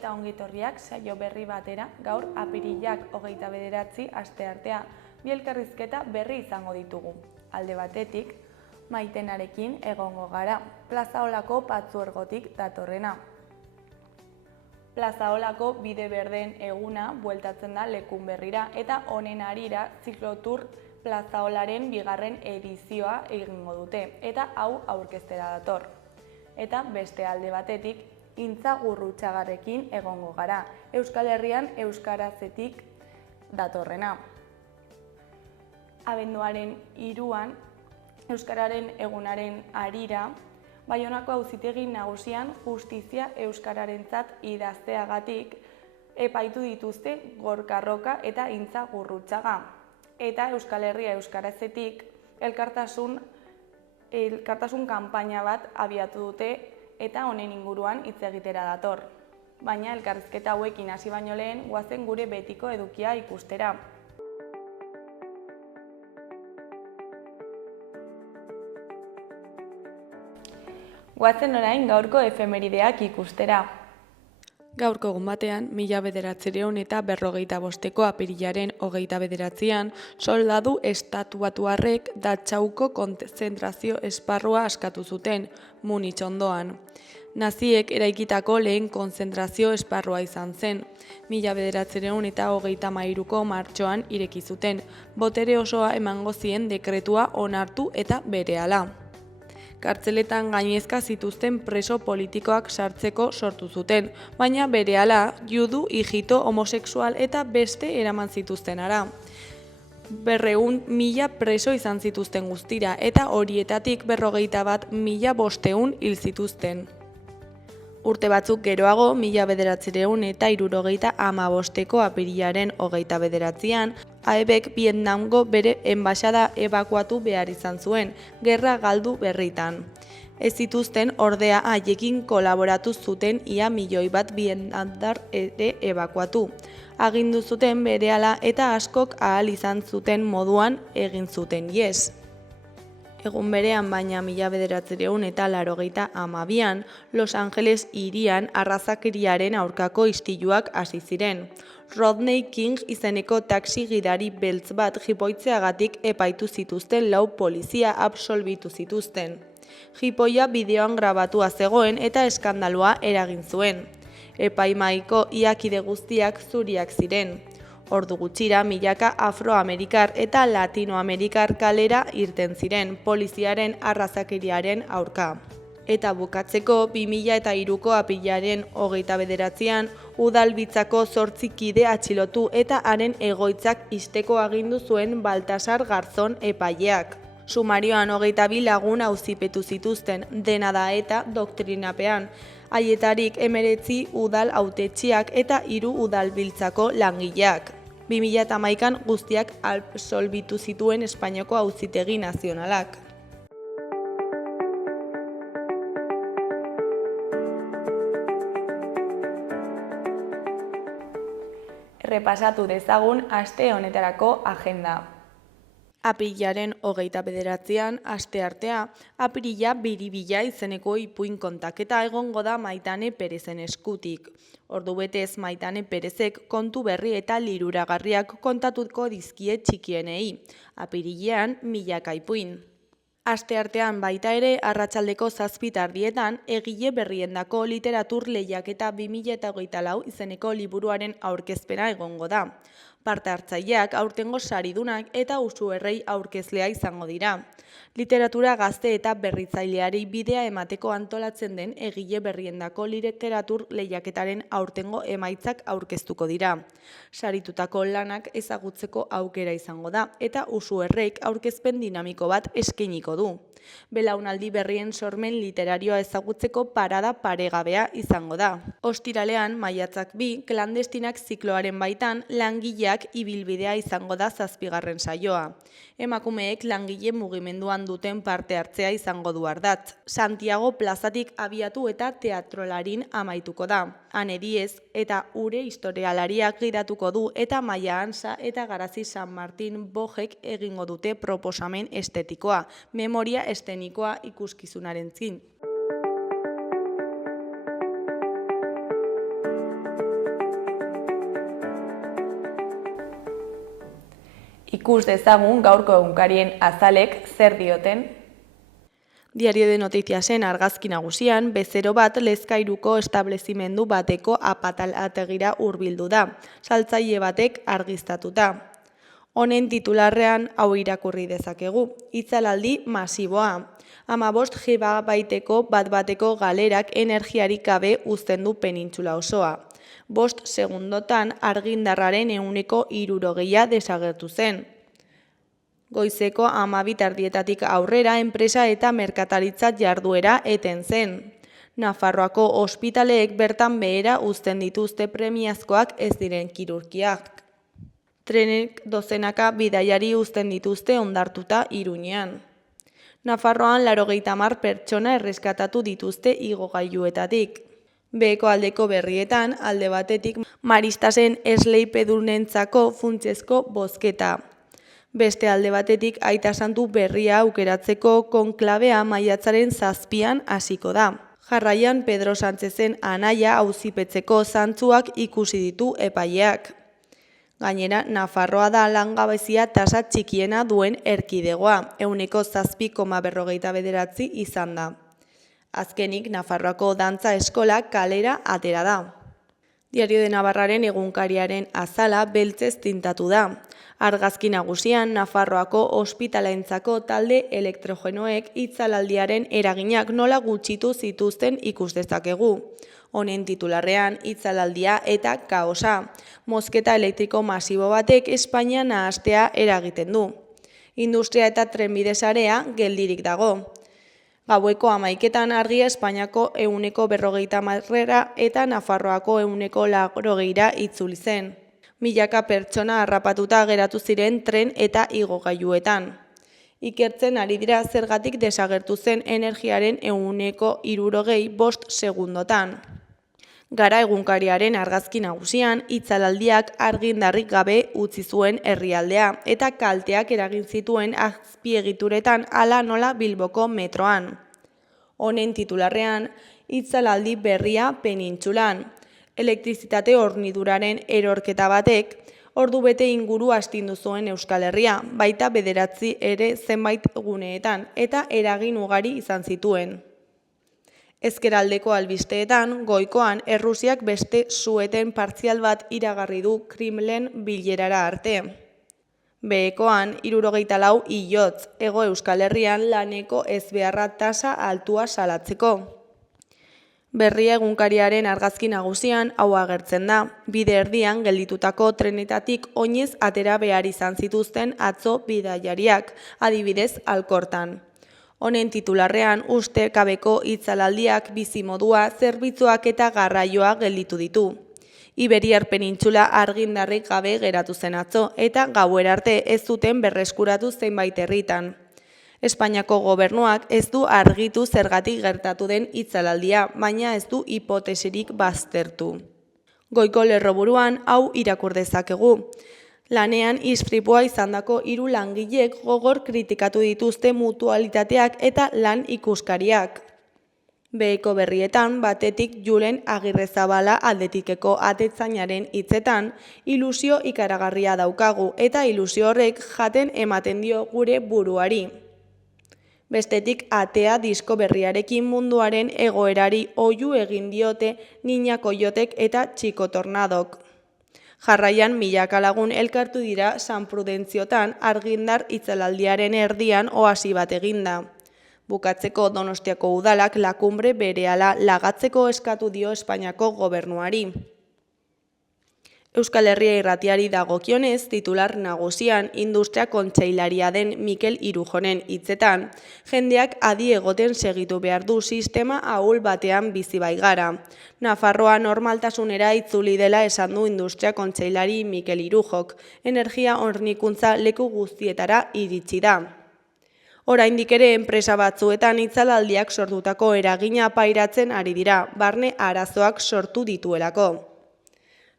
eta ongitorriak saio berri batera gaur apirilak 29 asteartea bi elkarrizketa berri izango ditugu. Alde batetik, Maitenarekin egongo gara, Plazaolako Patzuergotik datorrena. Plazaolako Bide Berdeen eguna bueltatzen da lekun berrira eta honen harira Ziklotur Plazaolaren bigarren edizioa egingo dute eta hau aurkeztera dator. Eta beste alde batetik, Intza Gurrutxagarrekin egongo gara, Euskal Herrian euskarazetik datorrena. Abenduaren 3 Euskararen egunaren harira, Baionako Auzitegi Nagusian justizia euskararentzat idazteagatik epaitu dituzte Gorka Roka eta Intza Gurrutxaga. Eta Euskal Herria euskarazetik elkartasun kanpaina bat abiatu dute eta honen inguruan hitz egitera dator. Baina elkarrizketa hauekin hasi baino lehen goazen gure betiko edukia ikustera. Goazen orain gaurko efemerideak ikustera. Gaurko egun batean, 1945ko apirilaren 29an, soldadu estatuatuarrek Dachauko kontzentrazio esparrua askatu zuten, Munich ondoan. Naziek eraikitako lehen kontzentrazio esparrua izan zen. 1933ko martxoan ireki zuten, botere osoa emango zien dekretua onartu eta berehala. Kartzeletan gainezka zituzten preso politikoak sartzeko sortu zuten, baina berehala judu, ijito, homosexual eta beste eraman zituztenara. 200.000 preso izan zituzten guztira eta horietatik 41.500 hil zituzten. Urte batzuk geroago, 1975ko apirilaren 29an, AEBek Vietnamgo bere enbaxada ebakuatu behar izan zuen, gerra galdu berritan. Ez zituzten ordea haiekin kolaboratu zuten ia 1.000.000 vietnamdar ere ebakuatu. Agindu zuten berehala eta askok ahal izan zuten moduan egin zuten ihes. Egun berean baina 1982an, Los Angeles hirian arrazakeriaren aurkako istiluak hasi ziren. Rodney King izeneko taxi gidari beltz bat jipoitzeagatik epaitu zituzten 4 polizia absolbitu zituzten. Jipoia bideoan grabatua zegoen eta eskandalua eragin zuen. Epaimahaiko ia kide guztiak zuriak ziren. Ordu gutxira milaka afroamerikar eta latinoamerikar kalera irten ziren poliziaren arrazakeriaren aurka. Eta bukatzeko 2003ko apirilaren 29an Udalbiltzako 8 kide atxilotu eta haren egoitzak ixteko agindu zuen Baltasar Garzón epaileak. Sumarioan 22 lagun auzipetu zituzten, dena da eta doktrinapean. Haietarik 19 udal hautetsiak eta 3 Udalbiltzako langileak. 2011an guztiak absolbitu zituen Espainiako Auzitegi Nazionalak. Repasatu dezagun aste honetarako agenda. Apirilaren 29an, asteartea, apirila biribila izeneko ipuin kontaketa egongo da Maitane Perezen eskutik. Ordubetez Maitane Perezek kontu berri eta liruragarriak kontatuko dizkie txikienei. Apirilean milaka ipuin. Asteartean baita ere arratsaldeko 7:00 egile berriendako literatur lehiaketa 2024 izeneko liburuaren aurkezpena egongo da. Parte hartzaileak aurtengo saridunak eta usuerrei aurkezlea izango dira. Literatura gazte eta berritzaileari bidea emateko antolatzen den egile berriendako literatur lehiaketaren aurtengo emaitzak aurkeztuko dira. Saritutako lanak ezagutzeko aukera izango da eta usuerreik aurkezpen dinamiko bat eskainiko du. Belaunaldi berrien sormen literarioa ezagutzeko parada paregabea izango da. Ostiralean, maiatzak 2, klandestinak zikloaren baitan langileak ibilbidea izango da 7. saioa. Emakumeek langile mugimenduan duten parte hartzea izango du ardatz. Santiago plazatik abiatu eta teatrolarin amaituko da. Ane Diez eta ure historialariak gidatuko du eta Maia Ansa eta Garazi San Martin Bojek egingo dute proposamen estetikoa, memoria estenikoa ikuskizunaren zin. Ikus dezagun gaurko egunkarien azalek zer dioten. Diario de Noticiasen argazki nagusian, bezero bat Lezkairuko establezimendu bateko apatalategira hurbildu da, saltzaile batek argiztatuta. Honen titularrean hau irakurri dezakegu, itzalaldi masiboa. 15 gigabaiteko bat-bateko galerak energiarik gabe uzten du penintsula osoa. 5 segundotan argindarraren 60% desagertu zen. Goizeko 12 aurrera enpresa eta merkataritza jarduera eten zen. Nafarroako ospitaleek bertan behera uzten dituzte premiazkoak ez diren kirurgiak. Trenek dozenaka bidaiari uzten dituzte hondartuta Iruñean. Nafarroan 80 pertsona erreskatatu dituzte igogailuetatik. Beheko aldeko berrietan, alde batetik Maristasen esleipedunentzako funtsezko bozketa. Beste alde batetik Aita Santu berria aukeratzeko konklabea maiatzaren 7an hasiko da. Jarraian Pedro Sánchezen anaia auzipetzeko zantzuak ikusi ditu epaileak. Gainera, Nafarroa da langabezia tasa txikiena duen erkidegoa, 7,49 izan da. Azkenik, Nafarroako dantza eskola kalera atera da. Diario de Navarraren egunkariaren azala beltzez tintatu da. Argazki nagusian, Nafarroako ospitalaentzako talde elektrogenoek itzalaldiaren eraginak nola gutxitu zituzten ikus dezakegu. Honen titularrean, itzalaldia eta kaosa. Mozketa elektriko masibo batek Espainia nahastea eragiten du. Industria eta trenbide sarea geldirik dago. Gaueko 11etan argia Espainiako 150 eta Nafarroako 180 itzuli zen. Milaka pertsona harrapatuta geratu ziren tren eta igogailuetan. Ikertzen ari dira zergatik desagertu zen energiaren 65 segundotan. Gara egunkariaren argazki nagusian, itzalaldiak argindarrik gabe utzi zuen herrialdea eta kalteak eragin zituen azpiegituretan hala nola Bilboko metroan. Honen titularrean, itzalaldi berria penintsulan. Elektrizitate horniduraren erorketa batek, ordu bete inguru astindu zuen Euskal Herria, baita 9 ere zenbait guneetan, eta eragin ugari izan zituen. Ezkeraldeko albisteetan, goikoan, Errusiak beste sueten partzial bat iragarri du Kremlin bilerara arte. Behekoan, 74 hilotz, Hego Euskal Herrian laneko ezbeharra tasa altua salatzeko. Berria egunkariaren argazki nagusian hau agertzen da, bide erdian gelditutako trenetatik oinez atera behar izan zituzten atzo bidaiariak, adibidez Alkortan. Honen titularrean ustekabeko itzalaldiak bizimodua, zerbitzuak eta garraioa gelditu ditu. Iberiar penintxula argindarrik gabe geratu zen atzo, eta gauera arte ez zuten berreskuratu zenbait herritan. Espainiako gobernuak ez du argitu zergatik gertatu den itzalaldia, baina ez du hipotesirik baztertu. Goiko lerroburuan hau irakur dezakegu. Lanean istripua izandako 3 langilek gogor kritikatu dituzte mutualitateak eta lan ikuskariak. Beheko berrietan, batetik Julen Agirrezabala aldetikeko atetzainaren hitzetan, ilusio ikaragarria daukagu eta ilusio horrek jaten ematen dio gure buruari. Bestetik atea disko berriarekin munduaren egoerari oihu egin diote Niña Koiotek eta Txiko Tornadok. Jarraian milaka lagun elkartu dira San Prudentziotan argindar itzalaldiaren erdian oasi bat eginda. Bukatzeko Donostiako udalak lakumbre berehala lagatzeko eskatu dio Espainiako gobernuari. Euskal Herria irratiari dagokionez, titular nagusian industria kontseilaria den Mikel Irujonen hitzetan, jendeak adi egoten segitu behar du sistema ahul batean bizi baigara. Nafarroa normaltasunera itzuli dela esan du industria kontseilari Mikel Irujok, energia hornikuntza leku guztietara iritsi da. Oraindik ere enpresa batzuetan itzalaldiak sortutako eragina pairatzen ari dira, barne arazoak sortu dituelako.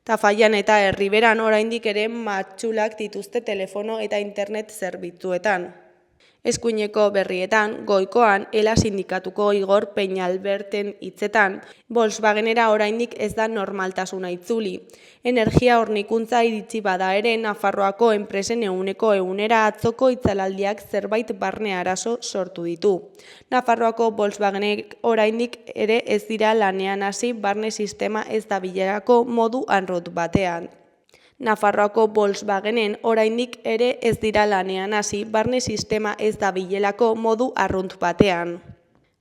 Tafallan eta Erriberan oraindik ere matxulak dituzte telefono eta internet zerbitzuetan. Eskuineko berrietan, goikoan, Ela sindikatuko Igor Peñalberten hitzetan, Volkswagenera oraindik ez da normaltasuna itzuli. Energia hornikuntza iritsi bada ere, Nafarroako enpresen 100% atzoko itzalaldiak zerbait barne arazo sortu ditu. Nafarroako Volkswagenek oraindik ere ez dira lanean hasi barne sistema ez dabilerako modu arrunt batean. Nafarroako Volkswagenen oraindik ere ez dira lanean hasi barne sistema ez dabilelako modu arrunt batean.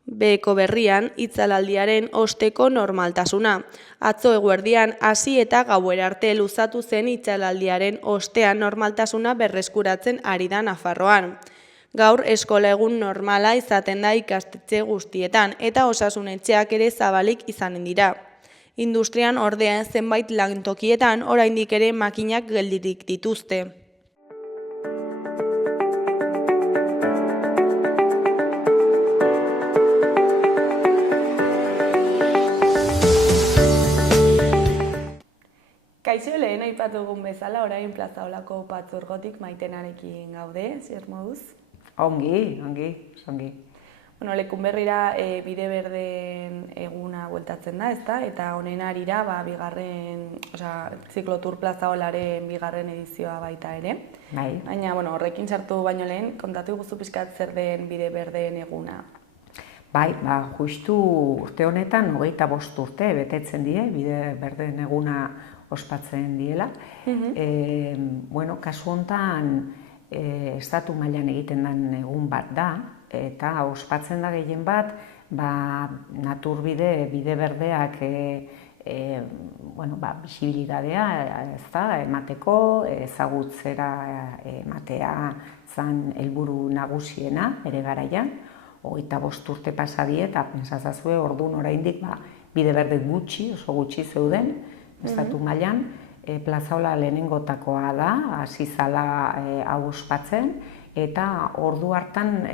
Beheko berrian, itzalaldiaren osteko normaltasuna. Atzo eguerdian hasi eta gauera arte luzatu zen itzalaldiaren ostean normaltasuna berreskuratzen ari da Nafarroan. Gaur eskola egun normala izaten da ikastetxe guztietan eta osasunetxeak ere zabalik izanen dira. Industrian ordea zenbait lantokietan oraindik ere makinak geldirik dituzte. Kaixo, lehen aipatu egun bezala, orain Plaza Olako Patzuergotik Maitenarekin gaude, zer moduz? Ongi. Bueno, Lekunberrira bide berden eguna bueltatzen da, ezta? Eta honen arira, Ziklotur Plaza Olaren bigarren edizioa baita ere. Bai. Baina, horrekin sartu baino lehen, kontatu guzu pixkat zer den bide berden eguna. Bai, justu urte honetan, 25 urte betetzen die, bide berden eguna ospatzen diela. Kasu honetan, estatu mailan egiten den egun bat da, eta ospatzen da gehien bat, naturbide, bide berdeak bisibilitatea emateko, ezagutzera ematea zan helburu nagusiena ere garaian. 25 urte pasa die eta pentsazazue orduan oraindik bide berde gutxi, oso gutxi zeuden, estatu mailan. Plaza Ola lehenengotakoa da, hasi zala hau ospatzen, eta ordu hartan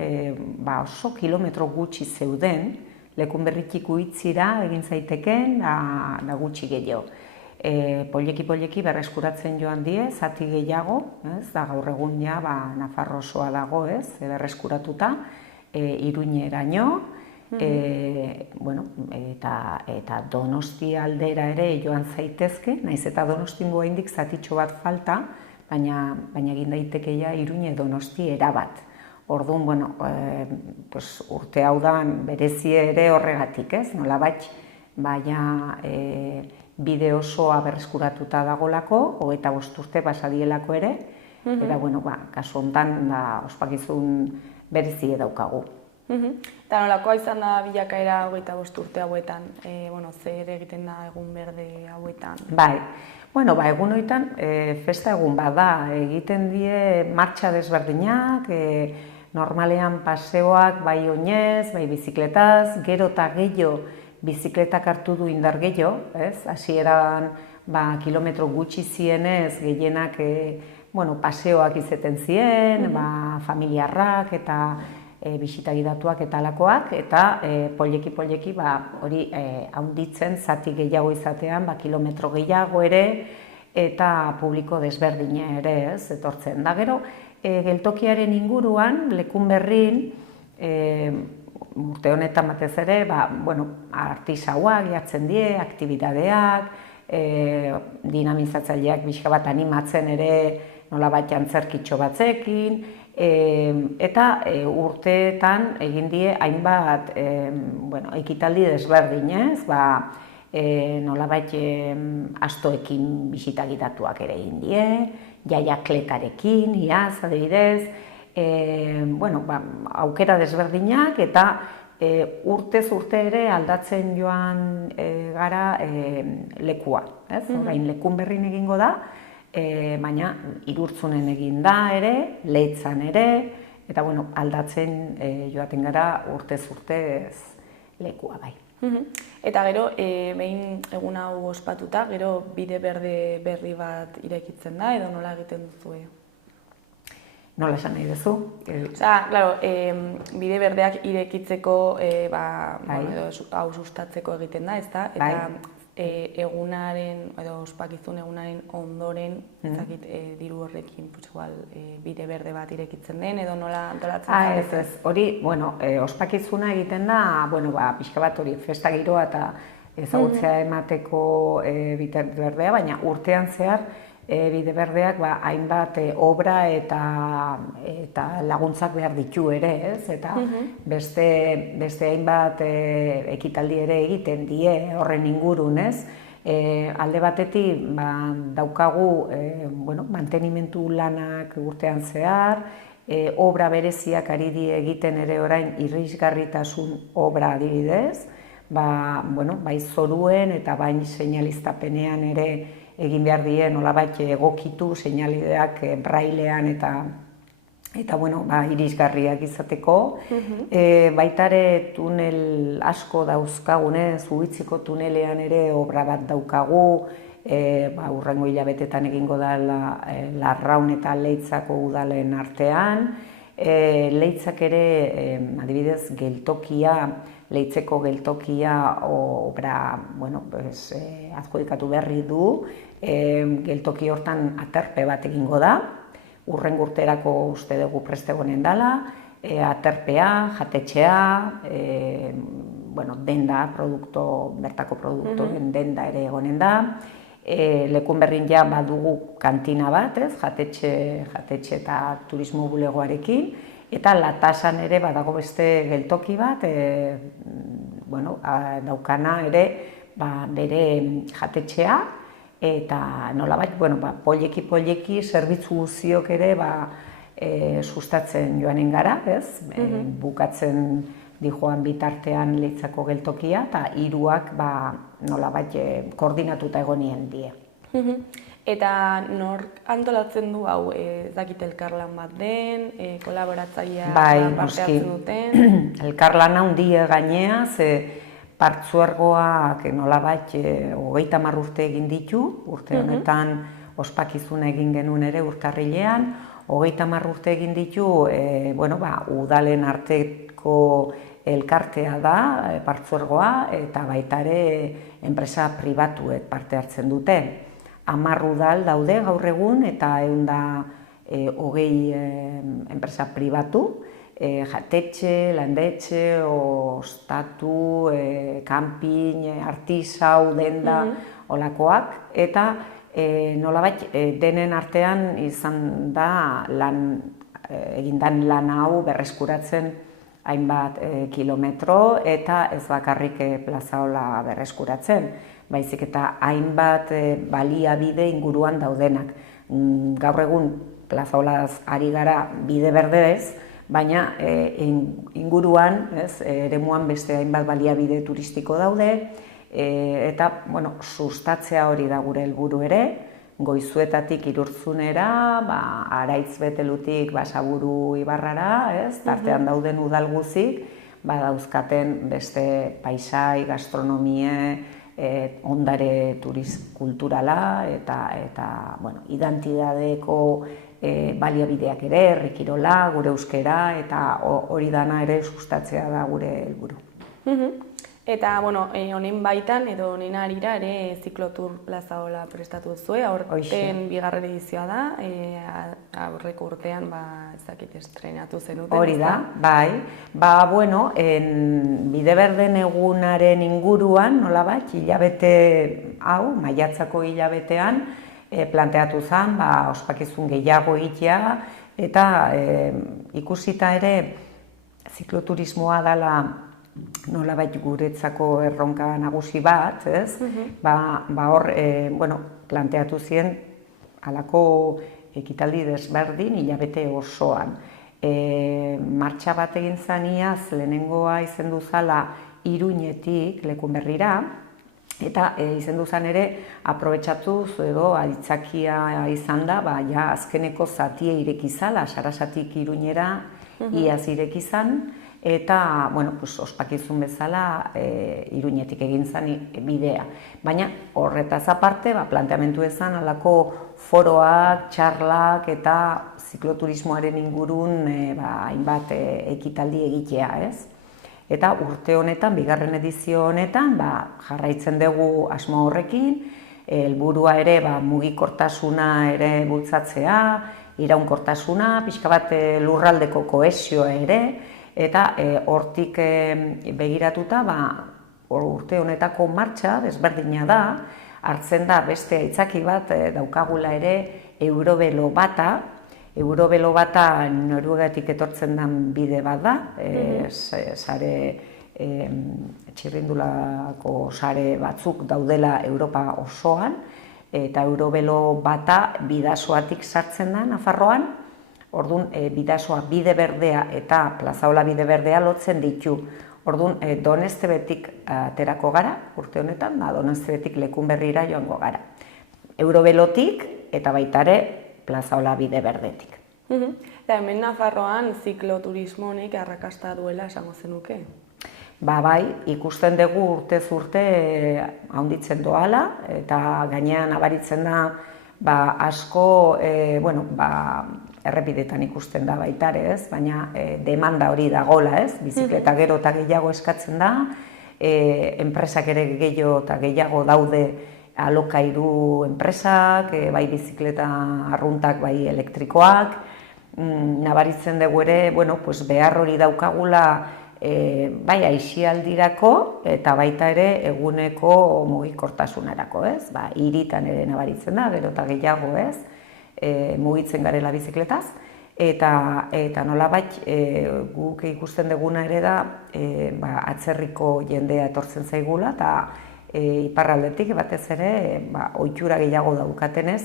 oso kilometro gutxi zeuden, Lekunberritik Uitzira egin zaiteken, da gutxi gehiago. Poliki berreskuratzen joan die, zati gehiago, gaur egun ja Nafarro osoa dago, berreskuratuta, Iruñeraino, eta Donostia aldera ere joan zaitezke, naiz eta Donostingo oraindik zatitxo bat falta, baina egin daiteke ja Iruñe Donosti erabat. Orduan, urte hau da berezi ere horregatik, nolabait, baina bide osoa berreskuratuta dagolako, 25 urte pasadielako ere, eta, kasu honetan, ospakizun berezi daukagu. Eta nolakoa izan da bilakaera 25 urte hauetan, zer egiten da egun berde hauetan? Bai, egun horietan festa egun bada, egiten die martxa desberdinak, normalean paseoak bai oinez, bai bizikletaz, gero eta gehiago bizikletak hartu du indar gehiago, hasieran kilometro gutxi zienez, gehienak paseoak izeten ziren, familiarrak eta bisita gidatuak eta alakoak, eta poliki hori haunditzen zati gehiago izatean, kilometro gehiago ere, eta publiko desberdina ere, etortzen da. Gero, geltokiaren inguruan, Lekunberrin, urte honetan batez ere, artisauak jartzen die, aktibidadeak, dinamizatzaileak pixka bat animatzen ere, nolabait antzerkitxo batzekin, eta urteetan egin die hainbat ekitaldi desberdinez, nolabait astoekin bisita gidatuak ere egin die, jaiaklekarekin, iaz, adibidez, aukera desberdinak eta urtez urte ere aldatzen joan gara lekua. Orain Lekunberrin egingo da, baina Irurtzunen egin da ere, Leitzan ere, eta aldatzen joaten gara urtez urtez lekua bai. Eta gero, behin egun hau ospatuta, gero bide berde berri bat irekitzen da, edo nola egiten duzue? Nola esan nahi duzu? Bide berdeak irekitzeko, hau sustatzeko egiten da, ezta? Eta egunaren, edo ospakizun egunaren ondoren, ezakit, diru horrekin, bide berde bat irekitzen den, edo nola antolatzen zarete? Ez, hori, ospakizuna egiten da, pixka bat hori, festa giroa eta ezagutzea emateko bide berdea, baina urtean zehar bide berdeak hainbat obra eta laguntzak behar ditu ere, ez? Eta beste hainbat ekitaldi ere egiten die horren ingurun, ez? Alde batetik daukagu mantenimentu lanak urtean zehar, obra bereziak ari die egiten ere orain irisgarritasun obra adibidez, bai zoruen eta bai seinaliztapenean ere egin behar die nolabait egokitu seinalideak brailean eta irisgarriak izateko. Baita ere tunel asko dauzkagunez, Zubitziko tunelean ere obra bat daukagu, hurrengo hilabetetan egingo da Larraun eta Leitzako udalen artean. Leitzak ere, adibidez, Leitzeko geltokia obra adjudikatu berri du, geltoki hortan aterpe bat egingo da, urrengo urterako uste dugu preste egonen dela, aterpea, jatetxea, denda, bertako produktuen denda ere egonen da, lekun berrin ja badugu kantina bat, jatetxe eta turismo bulegoarekin, eta Latasan ere badago beste geltoki bat, daukana ere bere jatetxea, eta nolabait, poliki zerbitzu guztiok ere sustatzen joanen gara, ez? Bukatzen dijoan bitartean Leitzako geltokia, eta hiruak nolabait koordinatuta egonien die. Eta nork antolatzen du hau, dakit elkarlan bat den, kolaboratzailea parte hartzen duten? Elkarlana handia gainea, ze partzuergoak nolabait 30 urte egin ditu, urte honetan ospakizuna egin genuen ere urtarrilean, 30 urte egin ditu, udalen arteko elkartea da, partzuergoa, eta baita ere enpresa pribatuek parte hartzen dute. 10 udal daude gaur egun, eta 120 enpresa pribatu, jatetxe, landetxe, ostatu, kanpin, artisau, denda, olakoak, eta nolabait denen artean izan da egindan lan hau berreskuratzen hainbat kilometro, eta ez bakarrik plazaola berreskuratzen, baizik eta hainbat baliabide inguruan daudenak. Gaur egun plazaolaz ari gara bide berdez, baina inguruan, eremuan beste hainbat baliabide turistiko daude, eta sustatzea hori da gure helburu ere, Goizuetatik Irurtzunera, Araitz Betelutik Basaburu Ibarrara, tartean dauden udal guzik, dauzkaten beste paisai, gastronomie, ondare kulturala eta identidadeko baliabideak ere, herri kirola, gure euskera, eta hori dana ere sustatzea da gure helburu. Eta, honen baitan, edo honen arira ere ziklotur plazaola prestatu duzue, aurten bigarren edizioa da, aurreko urtean, ezakit estrenatu zenuten. Hori da, bai. Bide berden egunaren inguruan, nolabait, hilabete hau, maiatzako hilabetean, planteatu zen, ospakizun gehiago egitea, eta ikusita ere zikloturismoa dela nolabait guretzako erronka nagusi bat, ez? Hor, planteatu ziren halako ekitaldi desberdin hilabete osoan. Martxa bat egin zaniaz, lehenengoa izendu zala Iruñetik Lekun Berrira, eta izendu zan ere, aprobetxatuz edo aitzakia izan da, azkeneko zatie irekizala, Sarasatik Iruñera iaz irekizan, eta, ospakizun bezala Iruñetik egin zen bidea. Baina horretaz aparte, planteamentu ezan halako foroak, txarlak eta zikloturismoaren ingurun hainbat ekitaldi egitea, ez? Eta urte honetan, bigarren edizio honetan, jarraitzen dugu asmo horrekin, helburua ere mugikortasuna ere bultzatzea, iraunkortasuna, pixka bat lurraldeko kohesioa ere, eta hortik begiratuta urte honetako martxa desberdina da, hartzen da beste aitzaki bat daukagula ere Eurobelo bata. Eurobelo bata Noruegatik etortzen den bide bat da, sare txirrindulako sare batzuk daudela Europa osoan, eta Eurobelo bata Bidasoatik sartzen da Nafarroan. Orduan, Bidasoa bide berdea eta Plazaola bide berdea lotzen ditu. Orduan, Donestebetik aterako gara, urte honetan, Donestebetik Lekunberrira joango gara. Eurobelotik eta baita ere Plazaola bide berdetik. Eta hemen Nafarroan zikloturismo honek arrakasta duela esango zenuke? Bai, ikusten dugu urtez urte handitzen doala, eta gainean nabaritzen da asko, errepidetan ikusten da baita ere, baina demanda hori dagoela, bizikleta gero eta gehiago eskatzen da, enpresak ere gehiago eta gehiago daude alokairu enpresak, bai bizikleta arruntak, bai elektrikoak, nabaritzen dugu ere, behar hori daukagula bai aisialdirako eta baita ere eguneko mugikortasunerako, hiritan ere nabaritzen da, gero eta gehiago, mugitzen garela bizikletaz, eta nolabait guk ikusten duguna ere da atzerriko jendea etortzen zaigula, eta iparraldetik batez ere ohitura gehiago daukatenez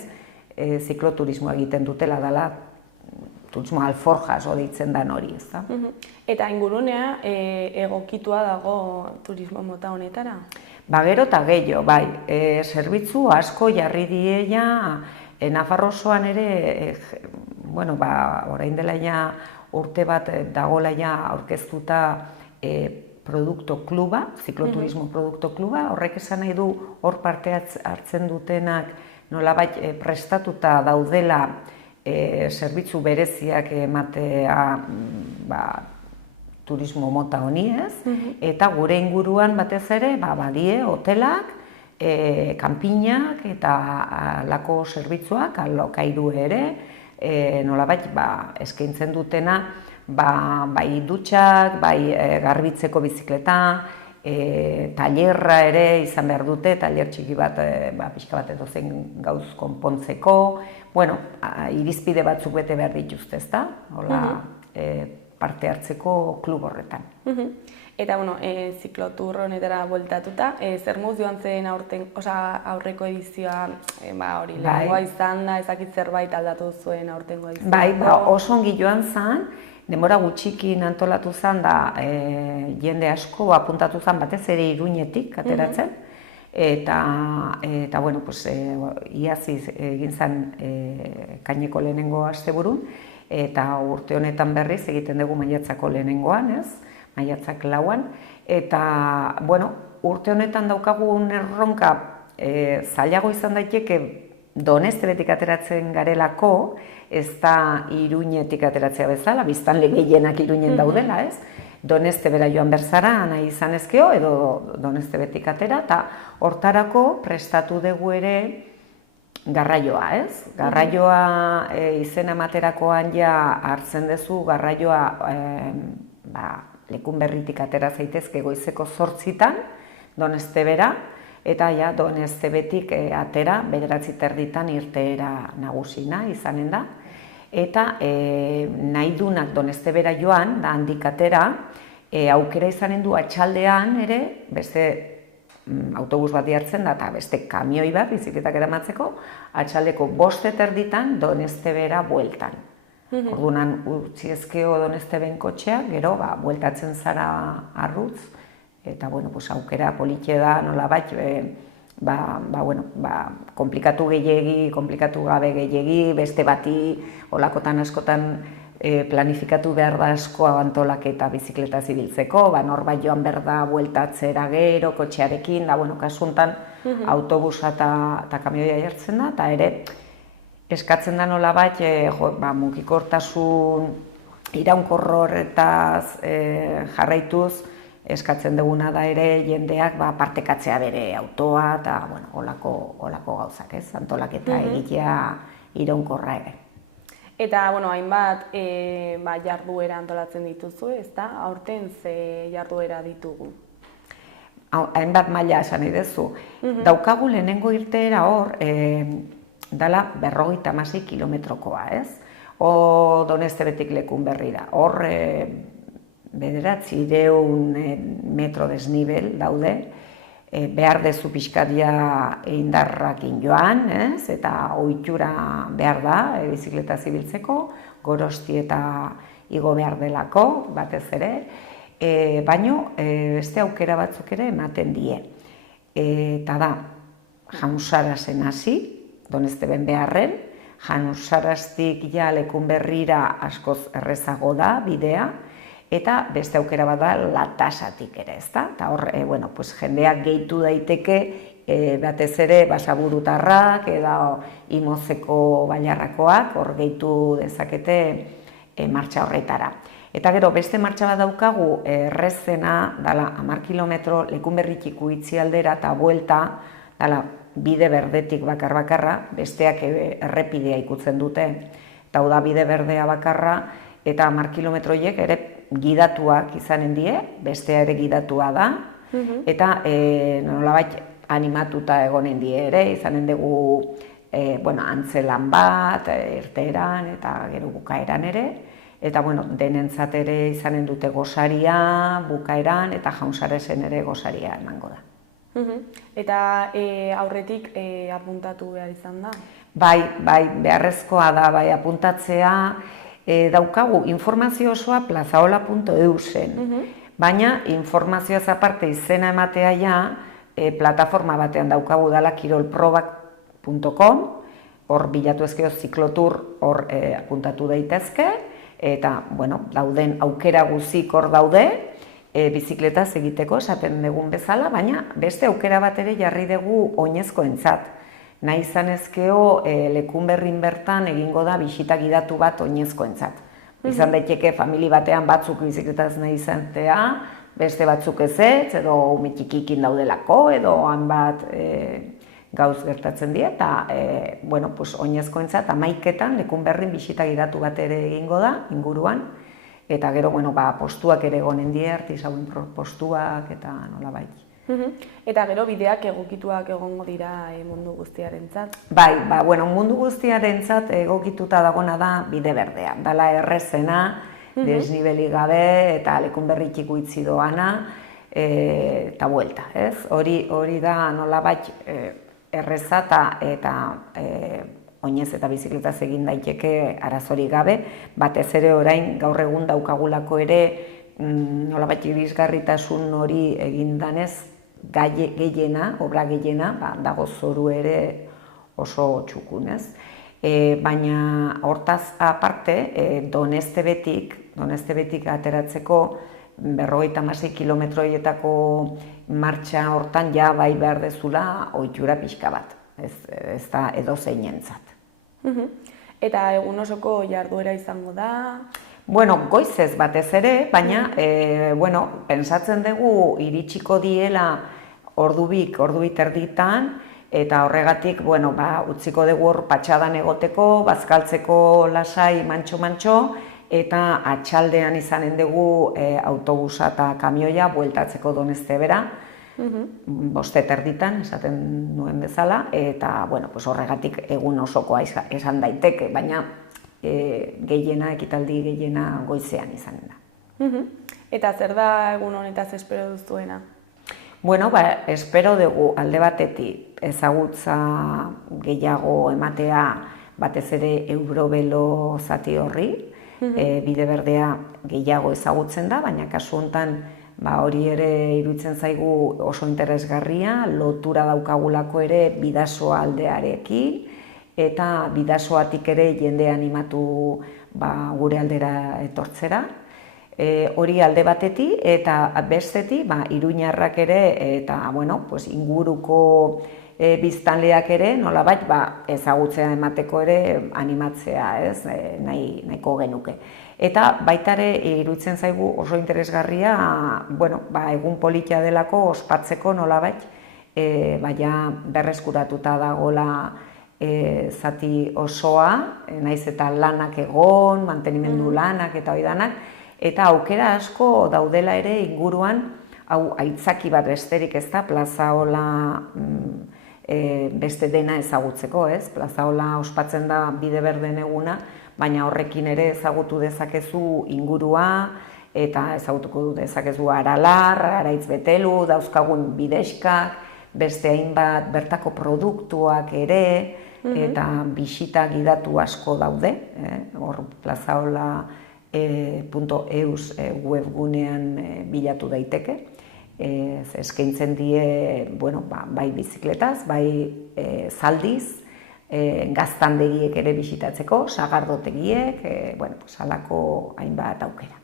zikloturismoa egiten dutela dela, turismo alforjas deitzen den hori, ezta? Eta ingurunea egokitua dago turismo mota honetara? Gero eta gehiago, bai. Zerbitzu asko jarri diela, Nafarro osoan ere, orain dela urte bat dagoela aurkeztuta produkto kluba, zikloturismo produkto kluba, horrek esan nahi du hor parte hartzen dutenak nolabait prestatuta daudela zerbitzu bereziak ematea turismo mota honi, eta gure inguruan batez ere badie hotelak, kanpinak eta alako zerbitzuak, alokairu ere, nolabait eskaintzen dutena, bai dutxak, bai garbitzeko bizikleta, tailerra ere izan behar dute, tailer txiki bat, pixka bat edozein gauz konpontzeko, irizpide batzuk bete behar dituzte, ezta? Hola, parte hartzeko klub horretan. Eta, ziklotur honetara bueltatuta, zer moz joan zen aurreko edizioa, lehengoa izan da, ezakit zerbait aldatu zuen aurtengo edizioa? Bai, oso ongi joan zen, denbora gutxikin antolatu zen da jende asko apuntatu zen batez ere Iruñetik ateratzen, eta iaziz egin zen kaineko lehenengo asteburun, eta urte honetan berriz egiten dugu maiatzako lehenengoan, maiatzak 4an, eta urte honetan daukagun erronka zailago izan daiteke Donestebetik ateratzen garelako, ez da Iruñetik ateratzea bezala, biztanle gehienak Iruñen daudela, Donestebera joan berzara nahi izan ezkeo, edo Donestebetik atera, eta hortarako prestatu dugu ere garraioa, Garraioa izena ematerakoan hartzen duzu, garraioa Lekunberritik atera zaitezke goizeko 8:00 Donestebera, eta Donestebetik atera 9:30 irteera nagusina izanen da. Eta nahi dunak Donestebera joan, handik atera, aukera izanen du atxaldean ere, beste autobus bat hartzen da, eta beste kamioi bat bizikletak eramatzeko, atxaldeko 5:30 Donestebera bueltan. Orduan utzi ezkeo Donesteben kotxea, gero bueltatzen zara arrutz, eta aukera politie da nolabait, komplikatu gehiegi, komplikatu gabe gehiegi, beste bati olakotan askotan planifikatu behar da asko antolaketa bizikleta zibiltzeko, norbait joan behar da bueltatzera gero, kotxearekin, kasuntan autobusa eta kamioia jartzen da, eta ere eskatzen da nolabait mugikortasun iraunkorro horretaz jarraituz, eskatzen duguna da ere jendeak partekatzea bere autoa eta olako gauzak, ez? Antolaketa egitea iraunkorra ere. Eta, hainbat jarduera antolatzen dituzu, ezta? Aurten ze jarduera ditugu? Hainbat maila esan iduzu. Daukagu lehenengo irteera hor, dala 56 kilometrokoa, ez? Donestebetik Lekunberrira. Hor, 900 metro desnibel daude, behar dezu pixkadia indarrakin joan, ez? Eta ohitura behar da, bizikleta zibiltzeko, gorosti eta igo behar delako, batez ere, baino beste aukera batzuk ere ematen die. Eta da, Jaunzarasen hasi, Donesteben beharren, Jaunzaraztik ja Lekunberrira askoz errezago da bidea, eta beste aukera bat da Latasatik ere, ezta? Eta hor, jendeak gehitu daiteke, batez ere Basaburutarrak edo Imozeko Bailarrakoak, hor gehitu dezakete martxa horretara. Eta gero, beste martxa bat daukagu, errezena, dala 10 kilometro Lekunberritik Uitzialdera eta buelta, dala bide berdetik bakar-bakarra, besteak errepidea ikutzen dute, eta da bide berdea bakarra, eta 10 kilometroiek ere gidatuak izanen die, bestea ere gidatua da, eta nolabait animatuta egonen die ere, izanen dugu antzelan bat, irteeran eta gero bukaeran ere, eta denentzat ere izanen dute gosaria, bukaeran eta Jaunzaresen ere gosaria emango da. Eta aurretik apuntatu behar izan da? Bai, beharrezkoa da, apuntatzea, daukagu informazio osoa plazaola.eu zen, baina informazioaz aparte izena ematea ja, plataforma batean daukagu dala kirolprobak.com, hor bilatu ezkeo ziklotur hor apuntatu daitezke, eta, dauden aukera guzik hor daude, bizikletaz egiteko esaten dugun bezala, baina beste aukera bat ere jarri dugu oinezkoentzat. Nahi izan ezkeo Lekunberrin bertan egingo da bisita gidatu bat oinezkoentzat. Izan daiteke famili batean batzuk bizikletaz nahi izatea, beste batzuk ez, edo umetxikikin daudelako, edo hanbat gauz gertatzen die, eta oinezkoentzat 11etan Lekunberrin bisita gidatu bat ere egingo da, inguruan, eta gero, postuak ere egonen die, artisauen postuak, eta nolabait. Eta gero bideak egokituak egongo dira mundu guztiarentzat? Bai, mundu guztiarentzat egokituta dagona da bide berdea. Dala errezena, desnibeli gabe, eta Lekunberritik Uitzi doana, eta buelta, ez? Hori da nolabait erreza eta oinez eta bizikletaz egin daiteke arazorik gabe, batez ere orain gaur egun daukagulako ere nolabait irisgarritasun hori egin danez gehiena, obra gehiena, dago zoru ere oso txukunez. Baina hortaz aparte, Donestebetik ateratzeko 56 kilometroietako martxa hortan ja bai behar dezula ohitura pixka bat, ez da edozeinentzat. Eta egun osoko jarduera izango da? Goizez batez ere, baina, pensatzen dugu iritsiko diela ordu bit erditan, eta horregatik, utziko dugu hor patxadan egoteko, bazkaltzeko lasai mantxo-mantxo, eta atxaldean izanen dugu autobusa eta kamioia bueltatzeko Donestebera, 5 erditan, esaten nuen bezala, eta horregatik egun osokoa esan daiteke, baina ekitaldi gehiena goizean izanen da. Eta zer da egun honetaz espero duzuena? Espero dugu alde batetik ezagutza gehiago ematea batez ere Eurobelo zati horri, bide berdea gehiago ezagutzen da, baina kasu honetan hori ere iruditzen zaigu oso interesgarria, lotura daukagulako ere Bidasoa aldearekin, eta Bidasoatik ere jende animatu gure aldera etortzera. Hori alde batetik, eta bestetik Iruñarrak ere, eta inguruko biztanleak ere, nolabait, ezagutzea emateko ere animatzea, ez, nahiko genuke. Eta baita ere iruditzen zaigu oso interesgarria, egun politia delako ospatzeko nolabait, berreskuratuta dagoela zati osoa, naiz eta lanak egon, mantenimendu lanak eta hori danak, eta aukera asko daudela ere inguruan, hau aitzaki bat besterik ez da, Plazaola beste dena ezagutzeko, ez? Plazaola ospatzen da bide berden eguna, baina horrekin ere ezagutu dezakezu ingurua, eta ezagutuko dezakezu Aralar, Araitz Betelu, dauzkagun bidexkak, beste hainbat bertako produktuak ere, eta bisita gidatu asko daude, hor plazaola.eus webgunean bilatu daiteke, eskaintzen die, bai bizikletaz, bai zaldiz, gaztandegiek ere bisitatzeko, sagardotegiek, salako hainbat aukera.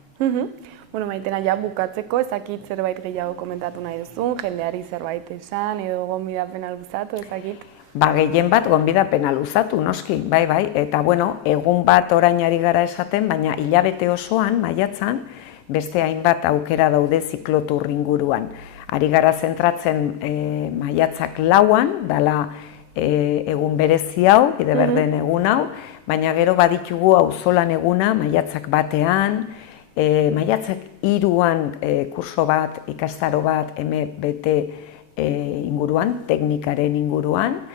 Maitena, bukatzeko, ezakit zerbait gehiago komentatu nahi duzun, jendeari zerbait esan, edo gonbidapena luzatu, ezakit? Gehien bat gonbidapena luzatu, noski, bai, eta egun bat orain ari gara esaten, baina hilabete osoan, maiatzan, beste hainbat aukera daude ziklotur inguruan. Ari gara zentratzen maiatzak 4an, dala egun berezi hau, bide berden egun hau, baina gero baditugu auzolan eguna maiatzak 1ean, maiatzak 3an kurso bat, ikastaro bat, MBT inguruan, teknikaren inguruan,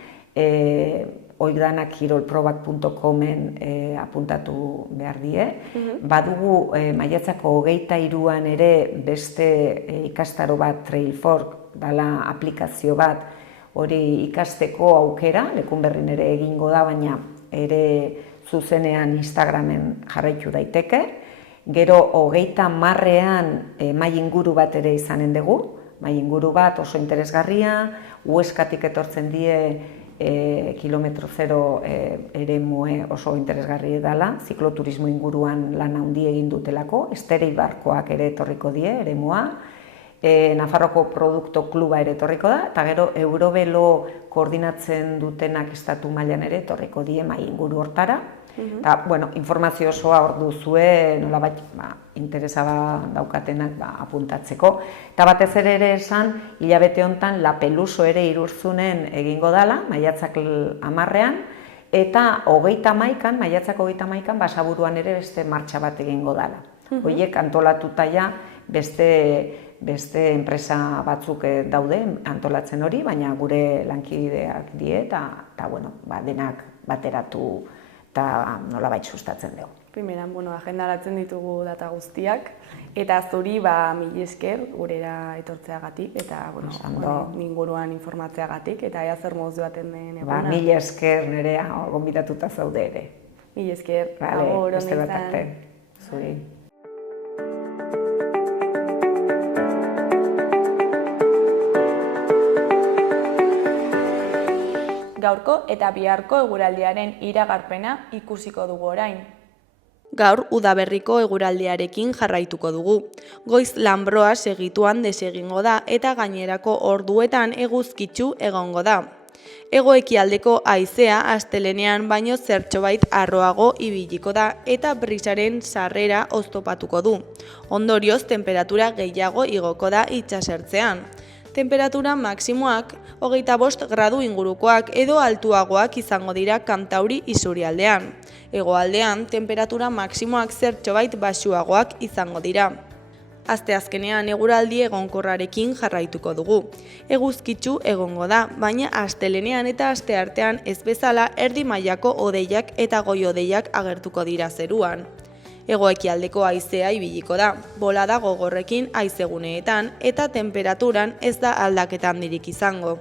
oikdanak kirolprobak.comen apuntatu behar die. Badugu maiatzako 23an ere beste ikastaro bat, Trailfork, dala aplikazio bat, hori ikasteko aukera, Lekunberrin ere egingo da, baina ere zuzenean Instagramen jarraitu daiteke. Gero 30an mai inguru bat ere izanen dugu, mai inguru bat oso interesgarria, Hueskatik etortzen die kilometro zero eremue oso interesgarri dela, zikloturismo inguruan lan handi egin dutelako, Esterei barkoak ere etorriko die eremua, Nafarroko Produkto Kluba ere etorriko da, eta gero Eurobelo koordinatzen dutenak estatu mailan ere etorriko die mai inguru hortara. Eta, informazio osoa hor duzue, nolabait, interesa daukatenak apuntatzeko. Eta batez ere esan, hilabete honetan La Peluso ere Irurzunen egingo dela, maiatzak 10ean, eta maiatzak 31an, Basaburuan ere beste martxa bat egingo dela. Horiek antolatuta ja beste enpresa batzuk daude antolatzen hori, baina gure lankideak die, eta denak bateratu eta nolabait sustatzen dugu. Primeran, agendaratzen ditugu data guztiak, eta zuri mil esker gurera etortzeagatik, eta inguruan informatzeagatik, eta ea zer moduz baten den eguna. Mil esker nerea gonbidatuta zaude ere. Mil esker, agur, beste bat arte. Zuri. Gaurko eta biharko eguraldiaren iragarpena ikusiko dugu orain. Gaur udaberriko eguraldiarekin jarraituko dugu. Goiz lanbroa segituan desegingo da eta gainerako orduetan eguzkitsu egongo da. Hego-ekialdeko haizea astelenean baino zertxobait arroago ibiliko da eta brisaren sarrera oztopatuko du. Ondorioz, temperatura gehiago igoko da itsasertzean. Temperatura maksimoak 25 gradu ingurukoak edo altuagoak izango dira Kantauri isurialdean. Hegoaldean, temperatura maksimoak zertxobait baxuagoak izango dira. Asteazkenean eguraldi egonkorrarekin jarraituko dugu. Eguzkitsu egongo da, baina astelenean eta asteartean ez bezala erdi mailako hodeiak eta goi-hodeiak agertuko dira zeruan. Hego-ekialdeko haizea ibiliko da, bolada gogorrekin haizeguneetan eta temperaturan ez da aldaketa handirik izango.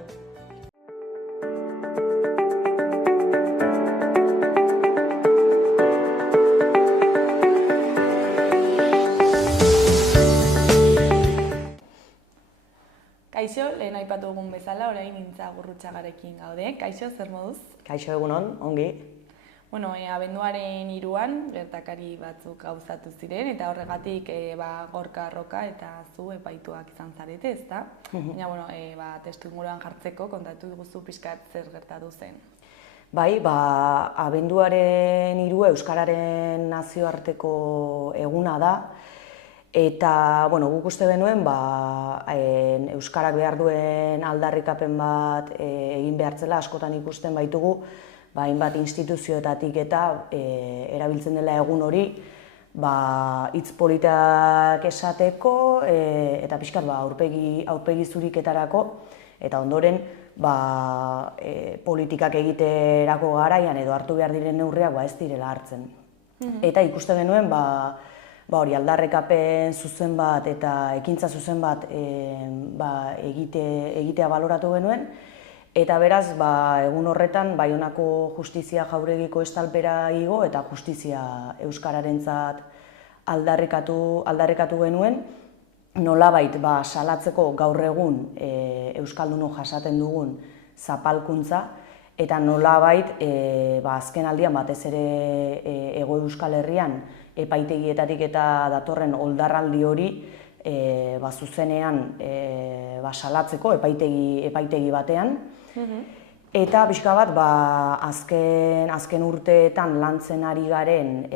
Kaixo, lehen aipatu dugun bezala, orain Intza Gurrutxagarekin gaude. Kaixo, zer moduz? Kaixo, egunon, ongi. Abenduaren 3an gertakari batzuk gauzatu ziren, eta horregatik Gorka Arroka eta zu epaituak izan zarete, ezta? Baina, testu inguruan jartzeko kontatu diguzu pixkat zer gertatu zen. Bai, abenduaren 3 Euskararen nazioarteko eguna da, eta guk uste genuen Euskarak behar duen aldarrikapen bat egin behartzela, askotan ikusten baitugu, hainbat instituzioetatik eta erabiltzen dela egun hori hitz politak esateko eta pixkat aurpegi zuriketarako, eta ondoren politikak egiterako garaian edo hartu behar diren neurriak ez direla hartzen. Eta ikusten genuen aldarrikapen zuzen bat eta ekintza zuzen bat egitea baloratu genuen, eta beraz egun horretan Baionako Justizia Jauregiko estalpera igo eta justizia euskararentzat aldarrikatu genuen, nolabait salatzeko gaur egun euskaldunok jasaten dugun zapalkuntza, eta nolabait azken aldian batez ere Hego Euskal Herrian epaitegietatik eta datorren oldarraldi hori zuzenean salatzeko epaitegi batean. Eta pixka bat azken urteetan lantzen ari garen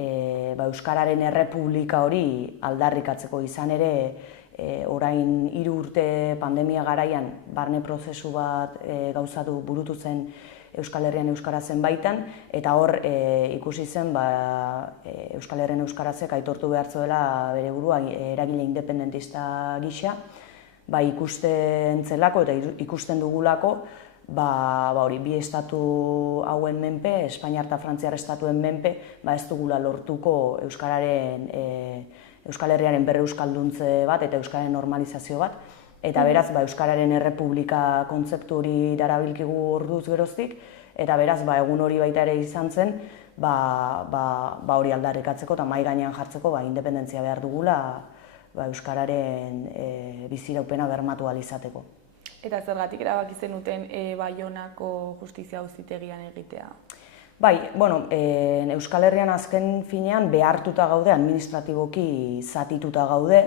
Euskararen Errepublika hori aldarrikatzeko, izan ere orain 3 urte pandemia garaian barne prozesu bat burutu zen Euskal Herrian euskara zen baitan, eta hor ikusi zen Euskal Herrian euskarazek aitortu behar zuela bere burua eragile independentista gisa, ikusten zelako eta ikusten dugulako bi estatu hauen menpe, Espainiar eta Frantziar estatuen menpe, ez dugula lortuko Euskal Herriaren berreuskalduntze bat eta euskararen normalizazio bat, eta beraz Euskararen Errepublika kontzeptu hori darabilkigu orduz geroztik, eta beraz egun hori baita ere izan zen hori aldarrikatzeko eta mahai gainean jartzeko independentzia behar dugula euskararen biziraupena bermatu ahal izateko. Eta zergatik erabaki zenuten Baionako Justizia Auzitegian egitea? Euskal Herrian azken finean behartuta gaude, administratiboki zatituta gaude,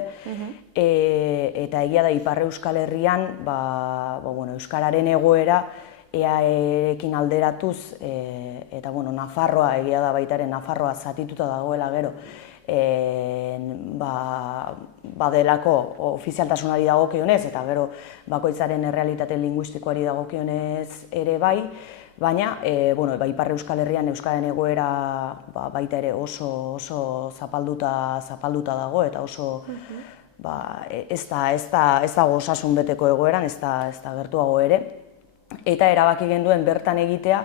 eta egia da Ipar Euskal Herrian euskararen egoera EAErekin alderatuz, eta Nafarroa, egia da baitaren Nafarroa zatituta dagoela gero, badelako ofizialtasunari dagokionez eta gero bakoitzaren errealitate linguistikoari dagokionez ere baina Ipar Euskal Herrian euskararen egoera baita ere oso zapalduta dago, eta oso ez dago osasun beteko egoeran, ez da gertuago ere, eta erabaki genduen bertan egitea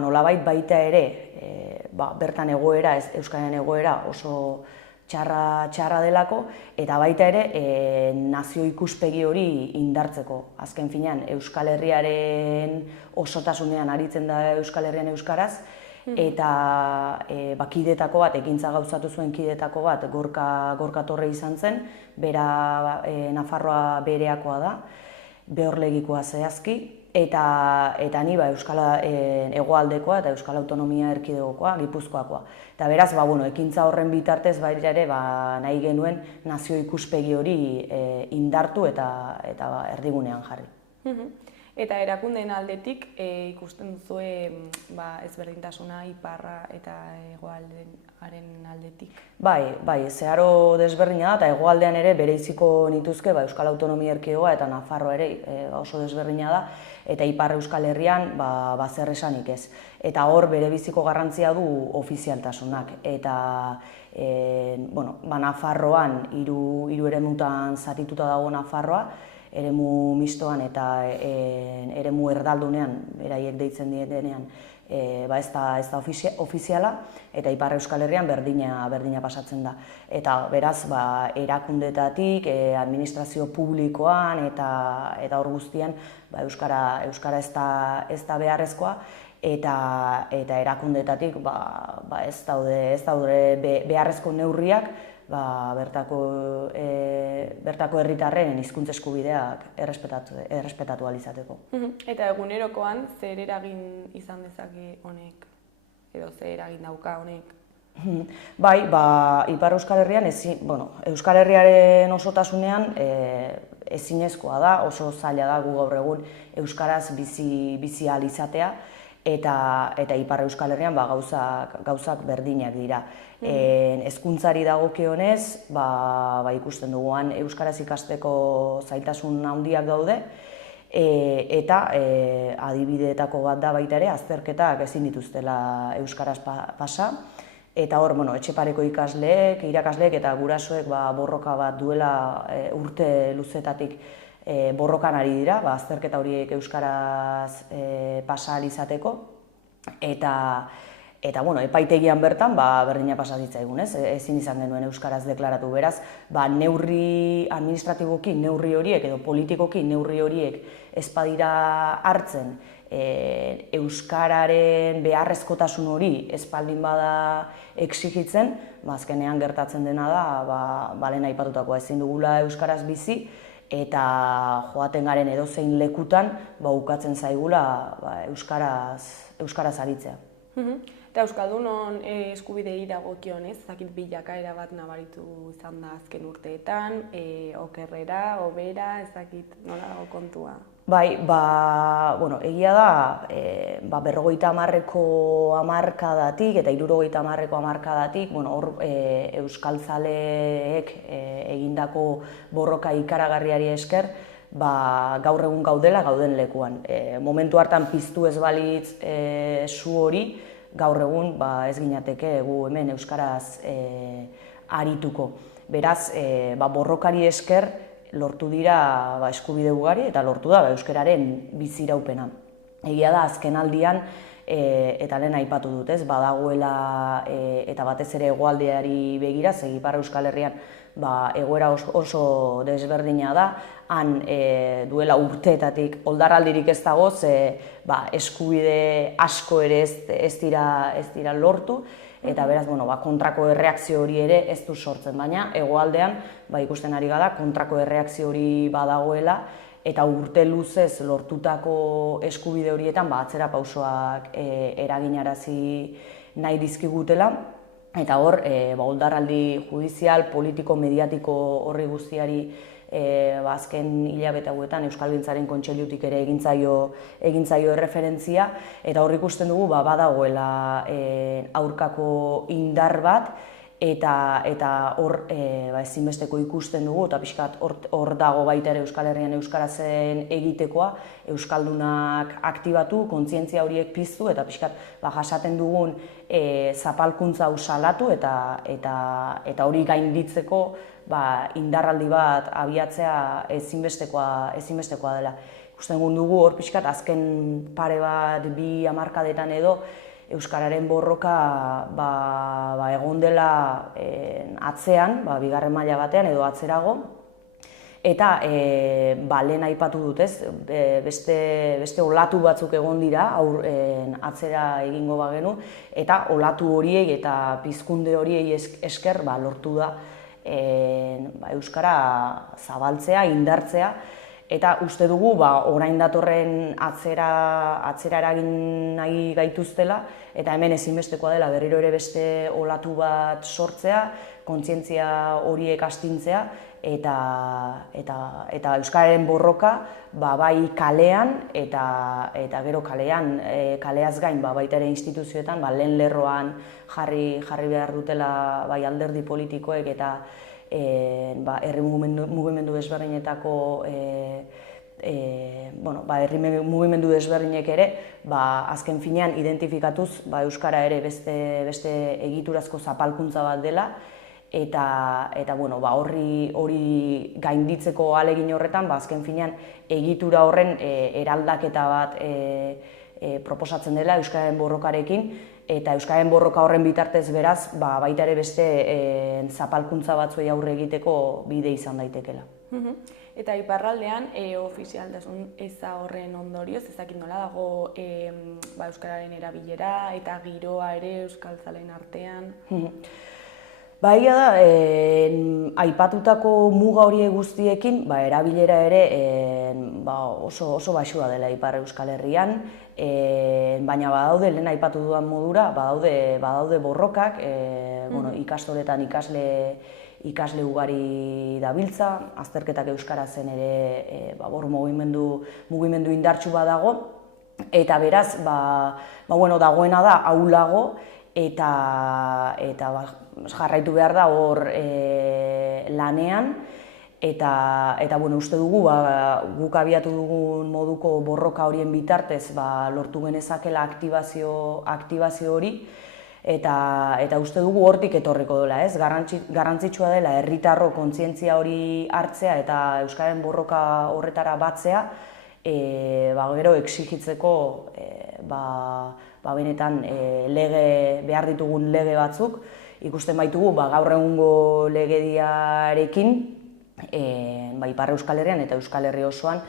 nolabait baita ere bertan egoera, euskararen egoera oso txarra delako, eta baita ere nazio ikuspegi hori indartzeko. Azken finean, Euskal Herriaren osotasunean aritzen da Euskal Herrian euskaraz, eta kidetako bat, ekintza gauzatu zuen kidetako bat, Gorka Torre izan zen, bera Nafarroa bereakoa da, Behorlegikoa zehazki, eta ni hegoaldekoa eta Euskal Autonomia Erkidegokoa, Gipuzkoakoa. Eta beraz, ekintza horren bitartez baita ere nahi genuen nazio ikuspegi hori indartu eta erdigunean jarri. Eta erakundeen aldetik ikusten duzue ezberdintasuna Iparra eta Hegoaldearen aldetik? Bai, zeharo desberdina da, eta Hegoaldean ere bereiziko nituzke Euskal Autonomia Erkidegoa eta Nafarroa ere oso desberdina da, eta Ipar Euskal Herrian zer esanik ez. Eta hor bere biziko garrantzia du ofizialtasunak, eta Nafarroan, hiru eremutan zatituta dago Nafarroa, eremu mistoan eta eremu erdaldunean, beraiek deitzen dietenean, ez da ofiziala, eta Ipar Euskal Herrian berdina pasatzen da. Eta beraz, erakundetatik, administrazio publikoan eta hor guztian, euskara ez da beharrezkoa, eta erakundetatik ez daude beharrezko neurriak bertako herritarren hizkuntza eskubideak errespetatu ahal izateko. Eta egunerokoan zer eragin izan dezake honek? edo ze eragin dauka honek? Bai, Ipar Euskal Herrian, Euskal Herriaren osotasunean ezinezkoa da, oso zaila da gu gaur egun euskaraz bizi ahal izatea, eta Ipar Euskal Herrian gauzak berdinak dira. Hezkuntzari dagokionez, ikusten duguan euskaraz ikasteko zailtasun handiak daude, eta adibideetako bat da baita ere azterketak ezin dituztela euskaraz pasa, eta hor, etxepareko ikasleek, irakasleek eta gurasoek borroka bat duela urte luzetatik borrokan ari dira, azterketa horiek euskaraz pasa ahal izateko, eta epaitegian bertan berdina pasa zitzaigun, ezin izan genuen euskaraz deklaratu, beraz, neurri administratiboki neurri horiek edo politikoki neurri horiek ez badira hartzen, euskararen beharrezkotasun hori espaldin bada exigitzen, azkenean gertatzen dena da, lehen aipatutakoa ezin dugula euskaraz bizi, eta joaten garen edozein lekutan ukatzen zaigula euskaraz aritzea. Eta Euskaldunon eskubidei dagokionez, ezakit bilakaera bat nabaritu izan da azken urteetan, okerrera, hobera, ezakit nola dago kontua? Bai, egia da, 50ko hamarkadatik eta 60ko hamarkadatik, hor euskaltzaleek egindako borroka ikaragarriari esker, gaur egun gauden lekuan. Momentu hartan piztu ez balitz su hori, gaur egun ez ginateke gu hemen euskaraz arituko. Beraz, borrokari esker lortu dira eskubide ugari eta lortu da euskararen biziraupena. Egia da azken aldian, eta lehen aipatu dut, badagoela eta batez ere hegoaldeari begira, Ipar Euskal Herrian egoera oso desberdina da, han duela urteetatik oldarraldirik ez dago, eskubide asko ere ez dira lortu, eta beraz, kontrako erreakzio hori ere ez du sortzen, baina hegoaldean ikusten ari gara kontrako erreakzio hori badagoela, eta urte luzez lortutako eskubide horietan atzera pausoak eraginarazi nahi dizkigutela, eta hor, oldarraldi judizial, politiko, mediatiko horri guztiari azken hilabete hauetan Euskalgintzaren Kontseilutik ere egin zaio erreferentzia, eta hor ikusten dugu badagoela aurkako indar bat, eta hor ezinbesteko ikusten dugu, eta pixkat hor dago baita ere Euskal Herrian euskarazen egitekoa, euskaldunak aktibatu, kontzientzia horiek piztu, eta pixkat jasaten dugun zapalkuntza hau salatu, eta hori gainditzeko indarraldi bat abiatzea ezinbestekoa dela. Ikusten dugu hor pixkat azken pare bat bi hamarkadetan edo euskararen borroka egon dela atzean, bigarren maila batean edo atzerago, eta lehen aipatu dut, beste olatu batzuk egon dira atzera egingo bagenu, eta olatu horiei eta pizkunde horiei esker lortu da euskara zabaltzea, indartzea, eta uste dugu orain datorren atzera eragin nahi gaituztela, eta hemen ezinbestekoa dela berriro ere beste olatu bat sortzea, kontzientzia horiek astintzea, eta euskararen borroka bai kalean, eta gero kaleaz gain baita ere instituzioetan lehen lerroan jarri behar dutela bai alderdi politikoek eta herri mugimendu desberdinetako herri mugimendu desberdinek ere azken finean identifikatuz euskara ere beste egiturazko zapalkuntza bat dela, eta hori gainditzeko ahalegin horretan azken finean egitura horren eraldaketa bat proposatzen dela euskararen borrokarekin, eta euskararen borroka horren bitartez beraz baita ere beste zapalkuntza batzuei aurre egiteko bide izan daitekeela. Eta iparraldean ofizialtasun eza horren ondorioz, ezakit nola dago euskararen erabilera eta giroa ere euskaltzaleen artean? Egia da, aipatutako muga horiek guztiekin, erabilera ere oso baxua dela Ipar Euskal Herrian, baina badaude, lehen aipatu dudan modura, badaude borrokak, ikastoletan ikasle ugari dabiltza, azterketak euskarazen ere mugimendu indartsu badago, eta beraz, dagoena da ahulago, eta jarraitu behar da hor lanean, eta uste dugu guk abiatu dugun moduko borroka horien bitartez lortu genezakela aktibazio hori, eta uste dugu hortik etorriko dela, ez? Garrantzitsua dela herritarro kontzientzia hori hartzea eta euskararen borroka horretara batzea, gero exigitzeko benetan behar ditugun lege batzuk, ikusten baitugu gaur egungo legediarekin Ipar Euskal Herrian eta Euskal Herri osoan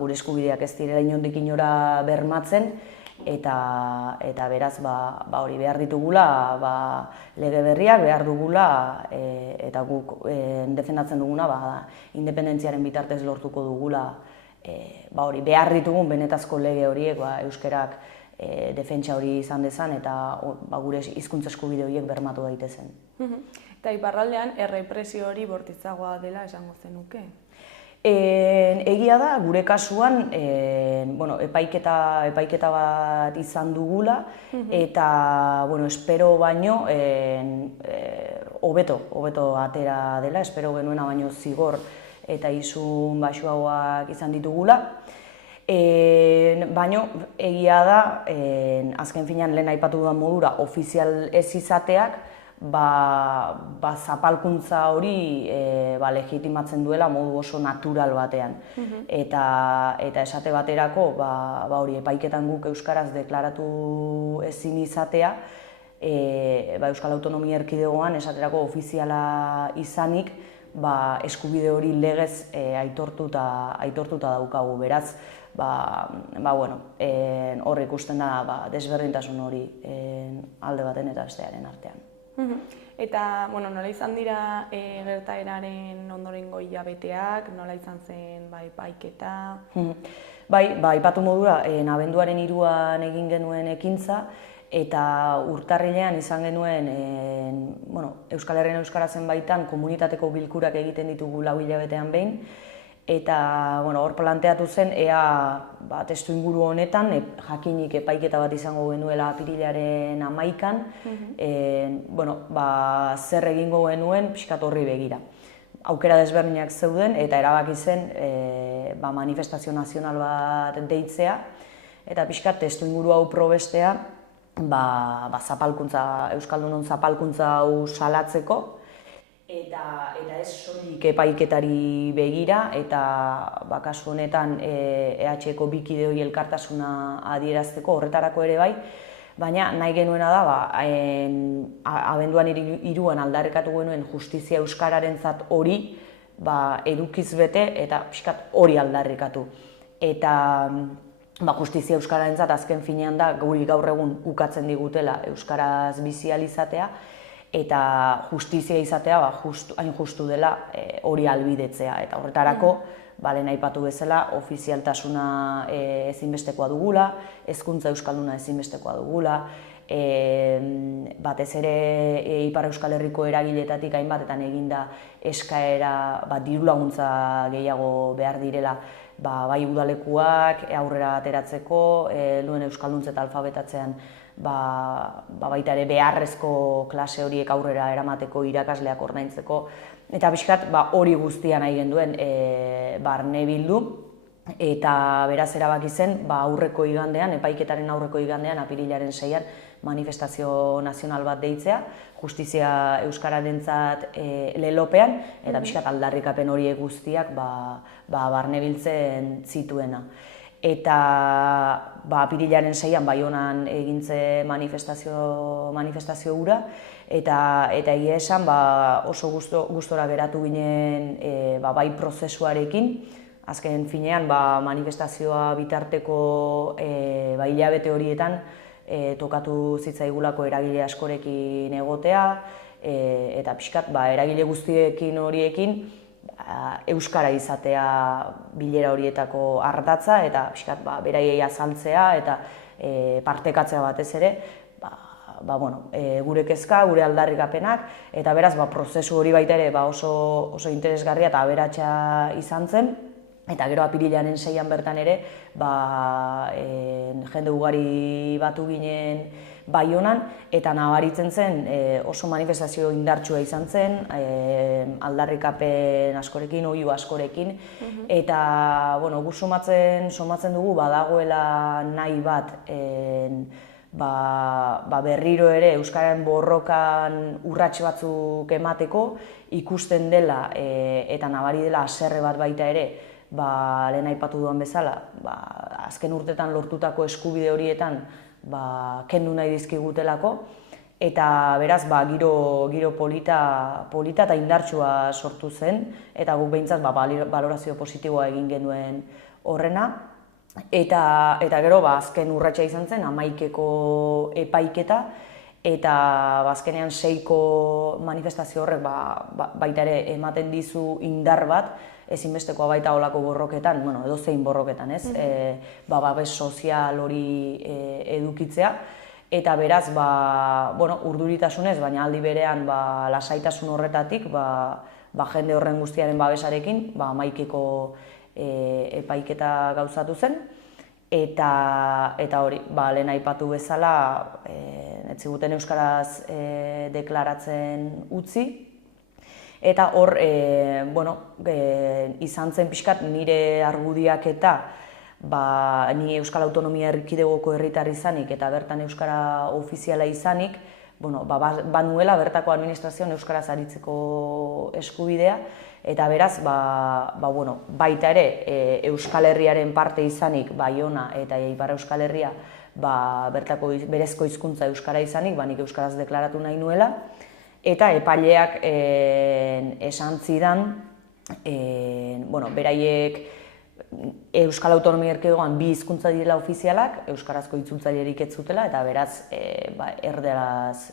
gure eskubideak ez direla inondik inora bermatzen, eta beraz hori behar ditugula lege berriak behar dugula, eta guk defendatzen duguna independentziaren bitartez lortuko dugula hori behar ditugun benetazko lege horiek euskerak defentsa hori izan dezan eta gure hizkuntza eskubide horiek bermatu daitezen. Eta iparraldean errepresio hori bortitzagoa dela esango zenuke? Egia da, gure kasuan epaiketa bat izan dugula, eta espero baino hobeto atera dela, espero genuena baino zigor eta isun baxuagoak izan ditugula. Baina egia da, azken finean lehen aipatu dudan modura, ofizial ez izateak, zapalkuntza hori legitimatzen duela modu oso natural batean. Eta esate baterako, hori epaiketan guk euskaraz deklaratu ezin izatea, Euskal Autonomia Erkidegoan esaterako ofiziala izanik, eskubide hori legez aitortuta daukagu, beraz, hor ikusten da desberdintasun hori alde baten eta bestearen artean. Eta, nola izan dira gertaeraren ondorengo hilabeteak, nola izan zen epaiketa? Aipatu modura, abenduaren 3an egin genuen ekintza, eta urtarrilean izan genuen Euskal Herrian euskarazen baitan komunitateko bilkurak egiten ditugu 4 hilabetean behin, eta hor planteatu zen ea testu inguru honetan jakinik epaiketa bat izango genuela apirilaren 11an, zer egingo genuen pixkat horri begira. Aukera desberdinak zeuden eta erabaki zen manifestazio nazional bat deitzea, eta pixkat testu inguru hau probestea Euskaldunon zapalkuntza hau salatzeko, eta ez soilik epaiketari begira, eta kasu honetan EH-ko bi kide hori elkartasuna adierazteko horretarako ere bai, baina nahi genuena da, abenduan 3an aldarrikatu genuen justizia euskararentzat hori edukiz bete eta pixkat hori aldarrikatu. Eta justizia euskararentzat azken finean da guri gaur egun ukatzen digutela euskaraz bizi ahal izatea, eta justizia izatea hain justu dela hori ahalbidetzea. Eta horretarako, lehen aipatu bezala, ofizialtasuna ezinbestekoa dugula, hezkuntza euskalduna ezinbestekoa dugula, batez ere Ipar Euskal Herriko eragiletatik hainbatetan eginda eskaera diru laguntza gehiago behar direla, bai udalekuak aurrera ateratzeko, luen euskalduntze eta alfabetatzean baita ere beharrezko klase horiek aurrera eramateko, irakasleak ordaintzeko, eta pixkat hori guztia nahi genduen barne bildu, eta beraz erabaki zen aurreko igandean, epaiketaren aurreko igandean, apirilaren 6an, manifestazio nazional bat deitzea, justizia euskararentzat lelopean, eta pixkat aldarrikapen horiek guztiak barne biltzen zituena. Eta apirilaren 6an Baionan egintze manifestazio hura, eta egia esan oso gustora geratu ginen bai prozesuarekin, azken finean manifestazioa bitarteko hilabete horietan tokatu zitzaigulako eragile askorekin egotea, eta pixkat eragile guztiekin horiekin euskara izatea bilera horietako ardatza eta pixkat beraiei azaltzea eta partekatzea batez ere, gure kezka, gure aldarrikapenak, eta beraz prozesu hori baita ere oso interesgarria eta aberatsa izan zen. Eta gero apirilaren 6an bertan ere, jende ugari batu ginen Baionan, eta nabaritzen zen oso manifestazio indartsua izan zen, aldarrikapen askorekin, oihu askorekin, eta gu somatzen dugu badagoela nahi bat berriro ere euskararen borrokan urrats batzuk emateko, ikusten dela eta nabari dela haserre bat baita ere, lehen aipatu duan bezala, azken urtetan lortutako eskubide horietan kendu nahi dizkigutelako, eta beraz giro polita eta indartsua sortu zen, eta guk behintzat balorazio positiboa egin genuen horrena, eta gero azken urratsa izan zen 11ko epaiketa, eta azkenean 6ko manifestazio horrek baita ere ematen dizu indar bat, ezinbestekoa baita olako borroketan, edozein borroketan, ez? Babes sozial hori edukitzea, eta beraz, urduritasunez, baina aldi berean lasaitasun horretatik, jende horren guztiaren babesarekin, 11ko epaiketa gauzatu zen, eta hori, lehen aipatu bezala, ez ziguten euskaraz deklaratzen utzi, eta hor, izan zen pixkat nire argudiak eta ni Euskal Autonomia Erkidegoko herritar izanik eta bertan euskara ofiziala izanik, banuela bertako administrazioan euskaraz aritzeko eskubidea, eta beraz, baita ere Euskal Herriaren parte izanik, Baiona eta Ipar Euskal Herria, bertako berezko hizkuntza euskara izanik, nik euskaraz deklaratu nahi nuela, eta epaileak esan zidan, beraiek Euskal Autonomia Erkidegoan 2 hizkuntza direla ofizialak, euskarazko itzultzailerik ez zutela, eta beraz, erderaz,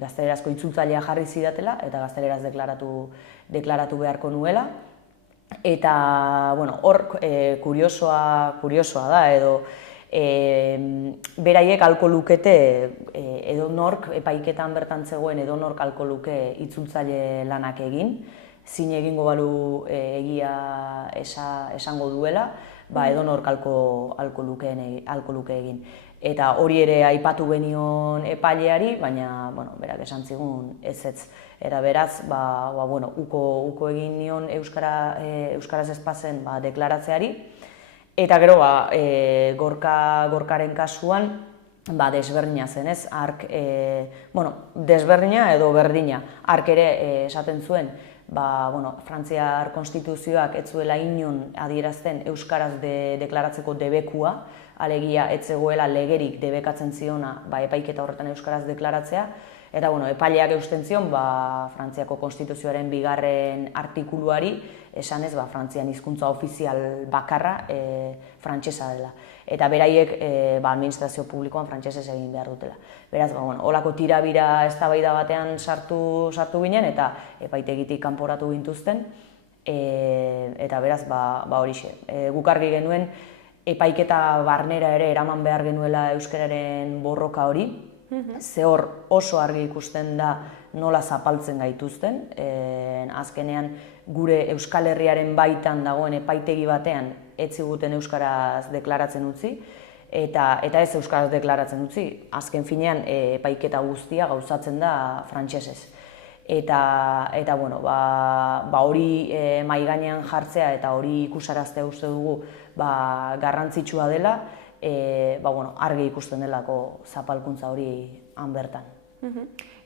gaztelerazko itzultzailea jarri zidatela, eta gazteleraz deklaratu beharko nuela. Eta, hor, kuriosoa da, edo, beraiek alko lukete, edonork, epaiketan bertan zegoen edonork alko luke itzultzaile lanak egin, zin egingo balu egia esango duela, edonork alko luke egin. Eta hori ere aipatu genion epaileari, baina, berak esan zigun ez. Eta beraz, uko egin nion euskaraz ezpazen deklaratzeari, eta gero, gorkaren kasuan, desberdina zen, ez? Ark, desberdina edo berdina. Ark ere esaten zuen, Frantziar konstituzioak ez zuela inon adierazten euskaraz deklaratzeko debekua, alegia ez zegoela legerik debekatzen ziona epaiketa horretan euskaraz deklaratzea, eta epaileak eusten zion Frantziako konstituzioaren 2. artikuluari esanez Frantzian hizkuntza ofizial bakarra frantsesa dela. Eta beraiek administrazio publikoan frantsesez egin behar dutela. Beraz, holako tirabira eztabaida batean sartu ginen eta epaitegitik kanporatu gintuzten, eta beraz, horixe. Guk argi genuen epaiketa barnera ere eraman behar genuela euskararen borroka hori, ze hor oso argi ikusten da nola zapaltzen gaituzten, azkenean gure Euskal Herriaren baitan dagoen epaitegi batean ez ziguten euskaraz deklaratzen utzi, eta ez euskaraz deklaratzen utzi, azken finean epaiketa guztia gauzatzen da frantsesez. Eta hori mahai gainean jartzea eta hori ikusaraztea uste dugu garrantzitsua dela, argi ikusten delako zapalkuntza hori han bertan.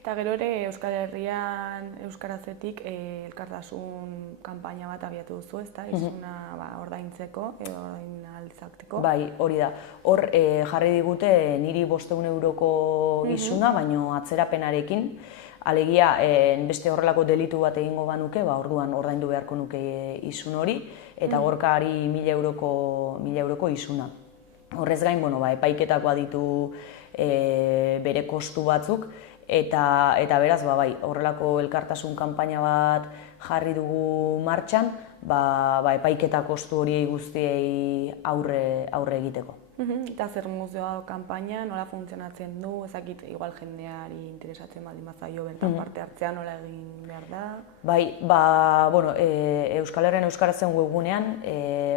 Eta gero ere Euskal Herrian euskarazetik elkartasun kanpaina bat abiatu duzu, ezta? Izuna ordaintzeko edo ordain altzateko. Bai, hori da. Hor jarri digute niri 500 euroko izuna, baino atzerapenarekin. Alegia, beste horrelako delitu bat egingo banuke, orduan ordaindu beharko nuke izun hori, eta gorkari 1000 euroko izuna. Horrez gain, epaiketakoa ditu bere kostu batzuk, eta beraz, bai, horrelako elkartasun kanpaina bat jarri dugu martxan, epaiketa kostu horiei guztiei aurre egiteko. Eta zer museo kanpaina, nola funtzionatzen du, ezakit, igual jendeari interesatzen baldin bazaio bertan parte hartzea, nola egin behar da? Bai, Euskal Herrian Euskaratzen webgunean,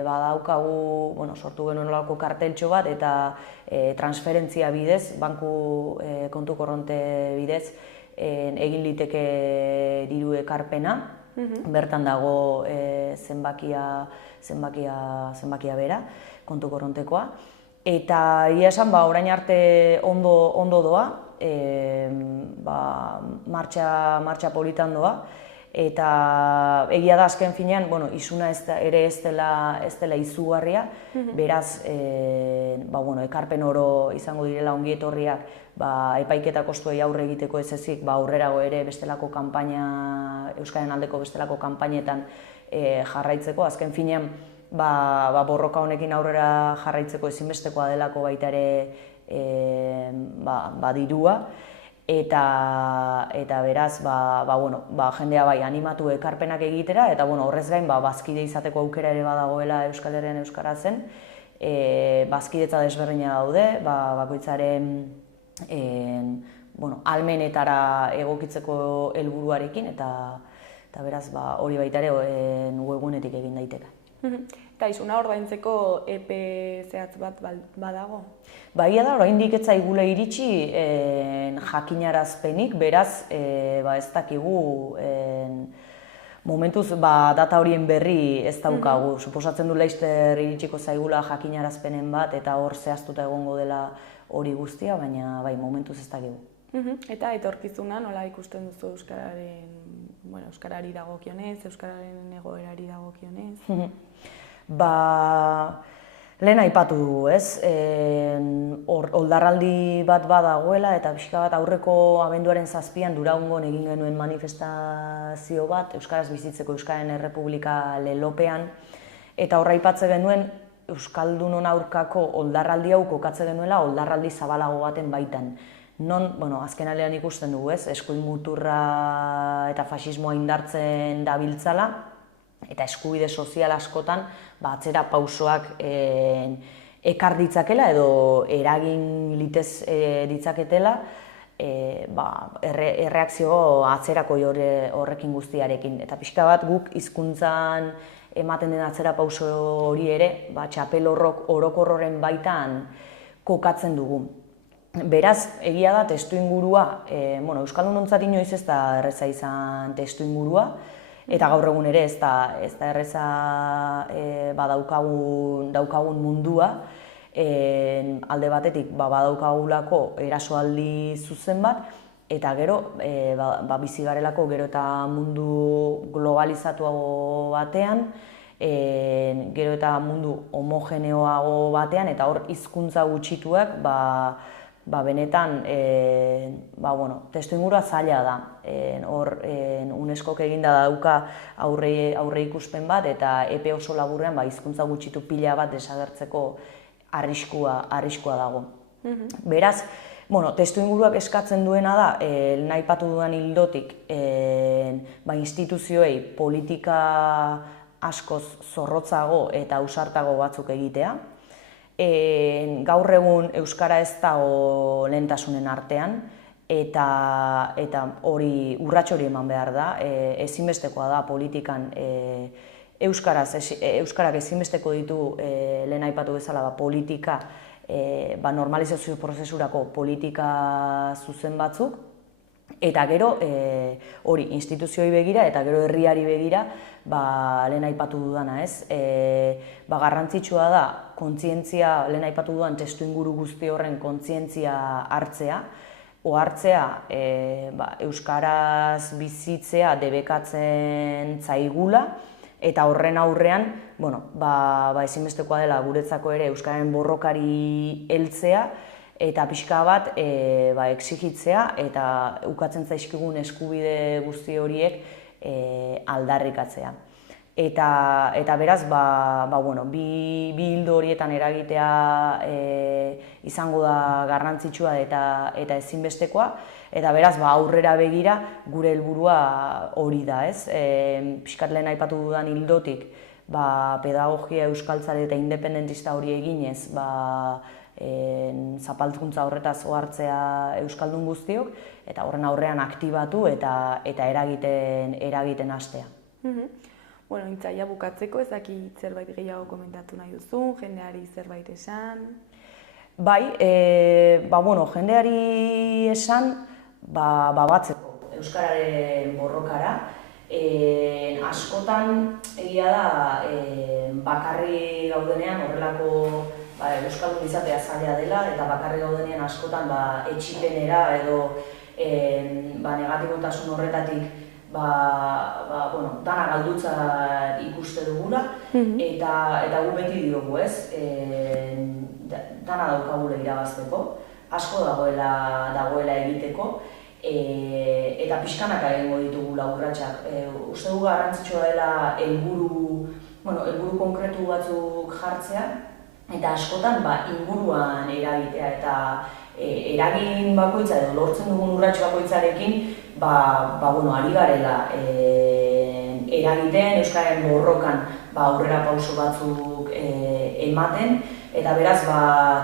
badaukagu, sortu genuen nolako karteltxo bat, eta transferentzia bidez, banku kontu korronte bidez, egin liteke diru ekarpena, bertan dago zenbakia bera, kontu korrontekoa. Eta ia esan, orain arte ondo doa, martxa politan doa, eta egia da azken finean, izuna ere ez dela izugarria, beraz, ekarpen oro izango direla ongietorriak, epaiketa kostuei aurre egiteko ez ezik, aurrerago ere bestelako kanpaina, Euskaren aldeko bestelako kanpainetan jarraitzeko, azken finean, borroka honekin aurrera jarraitzeko ezinbestekoa delako baita ere dirua, eta beraz, jendea animatu ekarpenak egitera, eta horrez gain, bazkide izateko aukera ere badagoela Euskal Herrian Euskaratzen, bazkidetza desberdina daude, bakoitzaren almenetara egokitzeko helburuarekin, eta beraz, hori baita ere webgunetik egin daiteke. Eta izuna ordaintzeko epe zehatz bat badago? Egia da, oraindik ez zaigula iritsi jakinarazpenik, beraz, ez dakigu momentuz data horien berri ez daukagu. Suposatzen du laster iritsiko zaigula jakinarazpenen bat, eta hor zehaztuta egongo dela hori guztia, baina momentuz ez dakigu. Eta etorkizuna nola ikusten duzu Euskarari dagokionez, Euskararen egoerari dagokionez? Lehen aipatu du, ez? Oldarraldi bat badagoela, eta pixka bat aurreko abenduaren 7an Duraungon egin genuen manifestazio bat, Euskaraz bizitzeko Euskararen Errepublika lelopean, eta horra aipatze genuen Euskaldunon aurkako oldarraldi hau kokatze genuela oldarraldi zabalago baten baitan. Non, azkenalean ikusten dugu, ez? Eskuin muturra eta faxismoa indartzen dabiltzala, eta eskubide sozial askotan atzera pausoak ekar ditzakela edo eragin litez ditzaketela erreakzio atzerako horrekin guztiarekin. Eta pixka bat guk hizkuntzan ematen den atzera pauso hori ere txapel orokor horren baitan kokatzen dugu. Beraz, egia da testuingurua, Euskaldunontzat inoiz ez da erreza izan testuingurua, eta gaur egun ere ez da erreza daukagun mundua, alde batetik badaukagulako erasoaldi zuzen bat, eta gero bizi garelako gero eta mundu globalizatuago batean, gero eta mundu homogeneoago batean, eta hor hizkuntza gutxituak benetan testuingurua zaila da. Hor UNESCOk eginda dauka aurre ikuspen bat, eta epe oso laburrean hizkuntza gutxitu pila bat desagertzeko arriskua dago. Beraz, testuinguruak eskatzen duena da, nahi aipatu dudan ildotik, instituzioei politika askoz zorrotzago eta ausartago batzuk egitea. Gaur egun Euskara ez dago lehentasunen artean, eta urrats hori eman behar da, ezinbestekoa da politikan Euskarak ezinbesteko ditu lehen aipatu bezala politika, normalizazio prozesurako politika zuzen batzuk, eta gero hori instituzioei begira eta gero herriari begira lehen aipatu dudana, ez? Garrantzitsua da kontzientzia, lehen aipatu dudan testuinguru guzti horren kontzientzia hartzea, ohartzea euskaraz bizitzea debekatzen zaigula, eta horren aurrean, ezinbestekoa dela guretzako ere euskararen borrokari heltzea, eta pixka bat exigitzea eta ukatzen zaizkigun eskubide guzti horiek aldarrikatzea. Eta beraz, bi ildo horietan eragitea izango da garrantzitsua eta ezinbestekoa, eta beraz, aurrera begira gure helburua hori da, ez? Pixkat lehen aipatu dudan ildotik, pedagogia euskaltzale eta independentista hori eginez, zapalkuntza horretaz ohartzea euskaldun guztiok, eta horren aurrean aktibatu eta eragiten hastea. Bueno, intzaia bukatzeko, ez dakit zerbait gehiago komentatu nahi duzun, jendeari zerbait esan? Bai, jendeari esan, batzeko euskararen borrokara. Askotan egia da bakarri gaudenean horrelako euskaldun izatea zaila dela, eta bakarri gaudenean askotan etsipenera edo negatibotasun horretatik dana galdutza ikuste dugula, eta gu beti diogu, ez? Dana daukagula irabazteko, asko dagoela egiteko, eta pixkanaka egingo ditugula urratsak. Uste dugu garrantzitsua dela helburu konkretu batzuk jartzea, eta askotan inguruan eragitea, eta eragin bakoitza edo lortzen dugun urrats bakoitzarekin ari garela eragiten, euskararen borrokan aurrera pauso batzuk ematen, eta beraz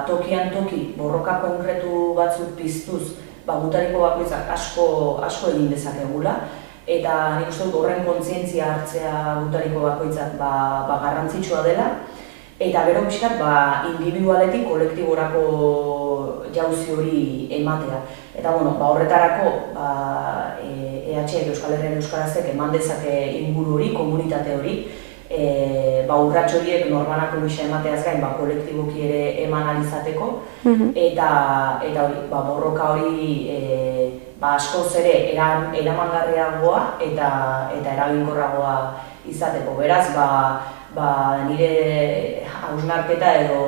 tokian toki borroka konkretu batzuk piztuz gutariko bakoitzak asko egin dezakegula, eta nik uste dut horren kontzientzia hartzea gutariko bakoitzak garrantzitsua dela, eta gero pixkat individualetik kolektiborako jauzi hori ematea. Eta horretarako EHek Euskal Herrian Euskarazek eman dezake inguru hori, komunitate hori, urrats horiek norbanako gisa emateaz gain kolektiboki ere eman alizateko, eta borroka hori askoz ere eramangarriagoa eta eraginkorragoa izateko. Beraz, nire hausnarketa edo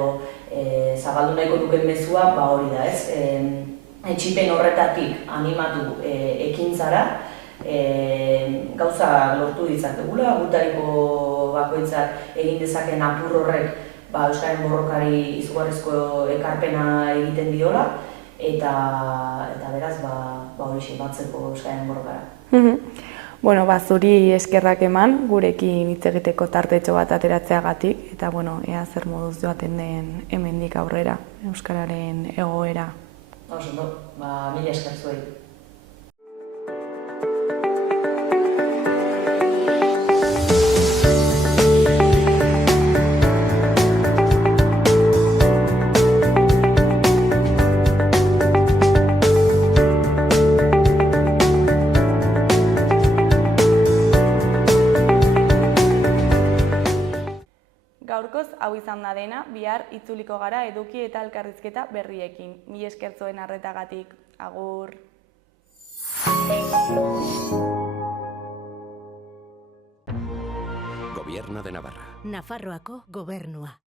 zabaldu nahiko duken mezua hori da, ez? Etsipen horretatik animatu ekintzara, gauza lortu ditzakegula, gutariko bakoitzak egin dezaken apur horrek euskaren borrokari izugarrizko ekarpena egiten diola, eta beraz hori batzeko euskaren borrokara. Bueno, zuri eskerrak eman, gurekin hitz egiteko tartetxo bat ateratzeagatik, eta ea zer moduz joaten den hemendik aurrera, euskararen egoera. Mila esker zuei. Gaurkoz hau izan da dena, bihar itzuliko gara eduki eta elkarrizketa berriekin. Mila esker zuen arretagatik. Agur! Gobierno de Navarra. Nafarroako gobernua.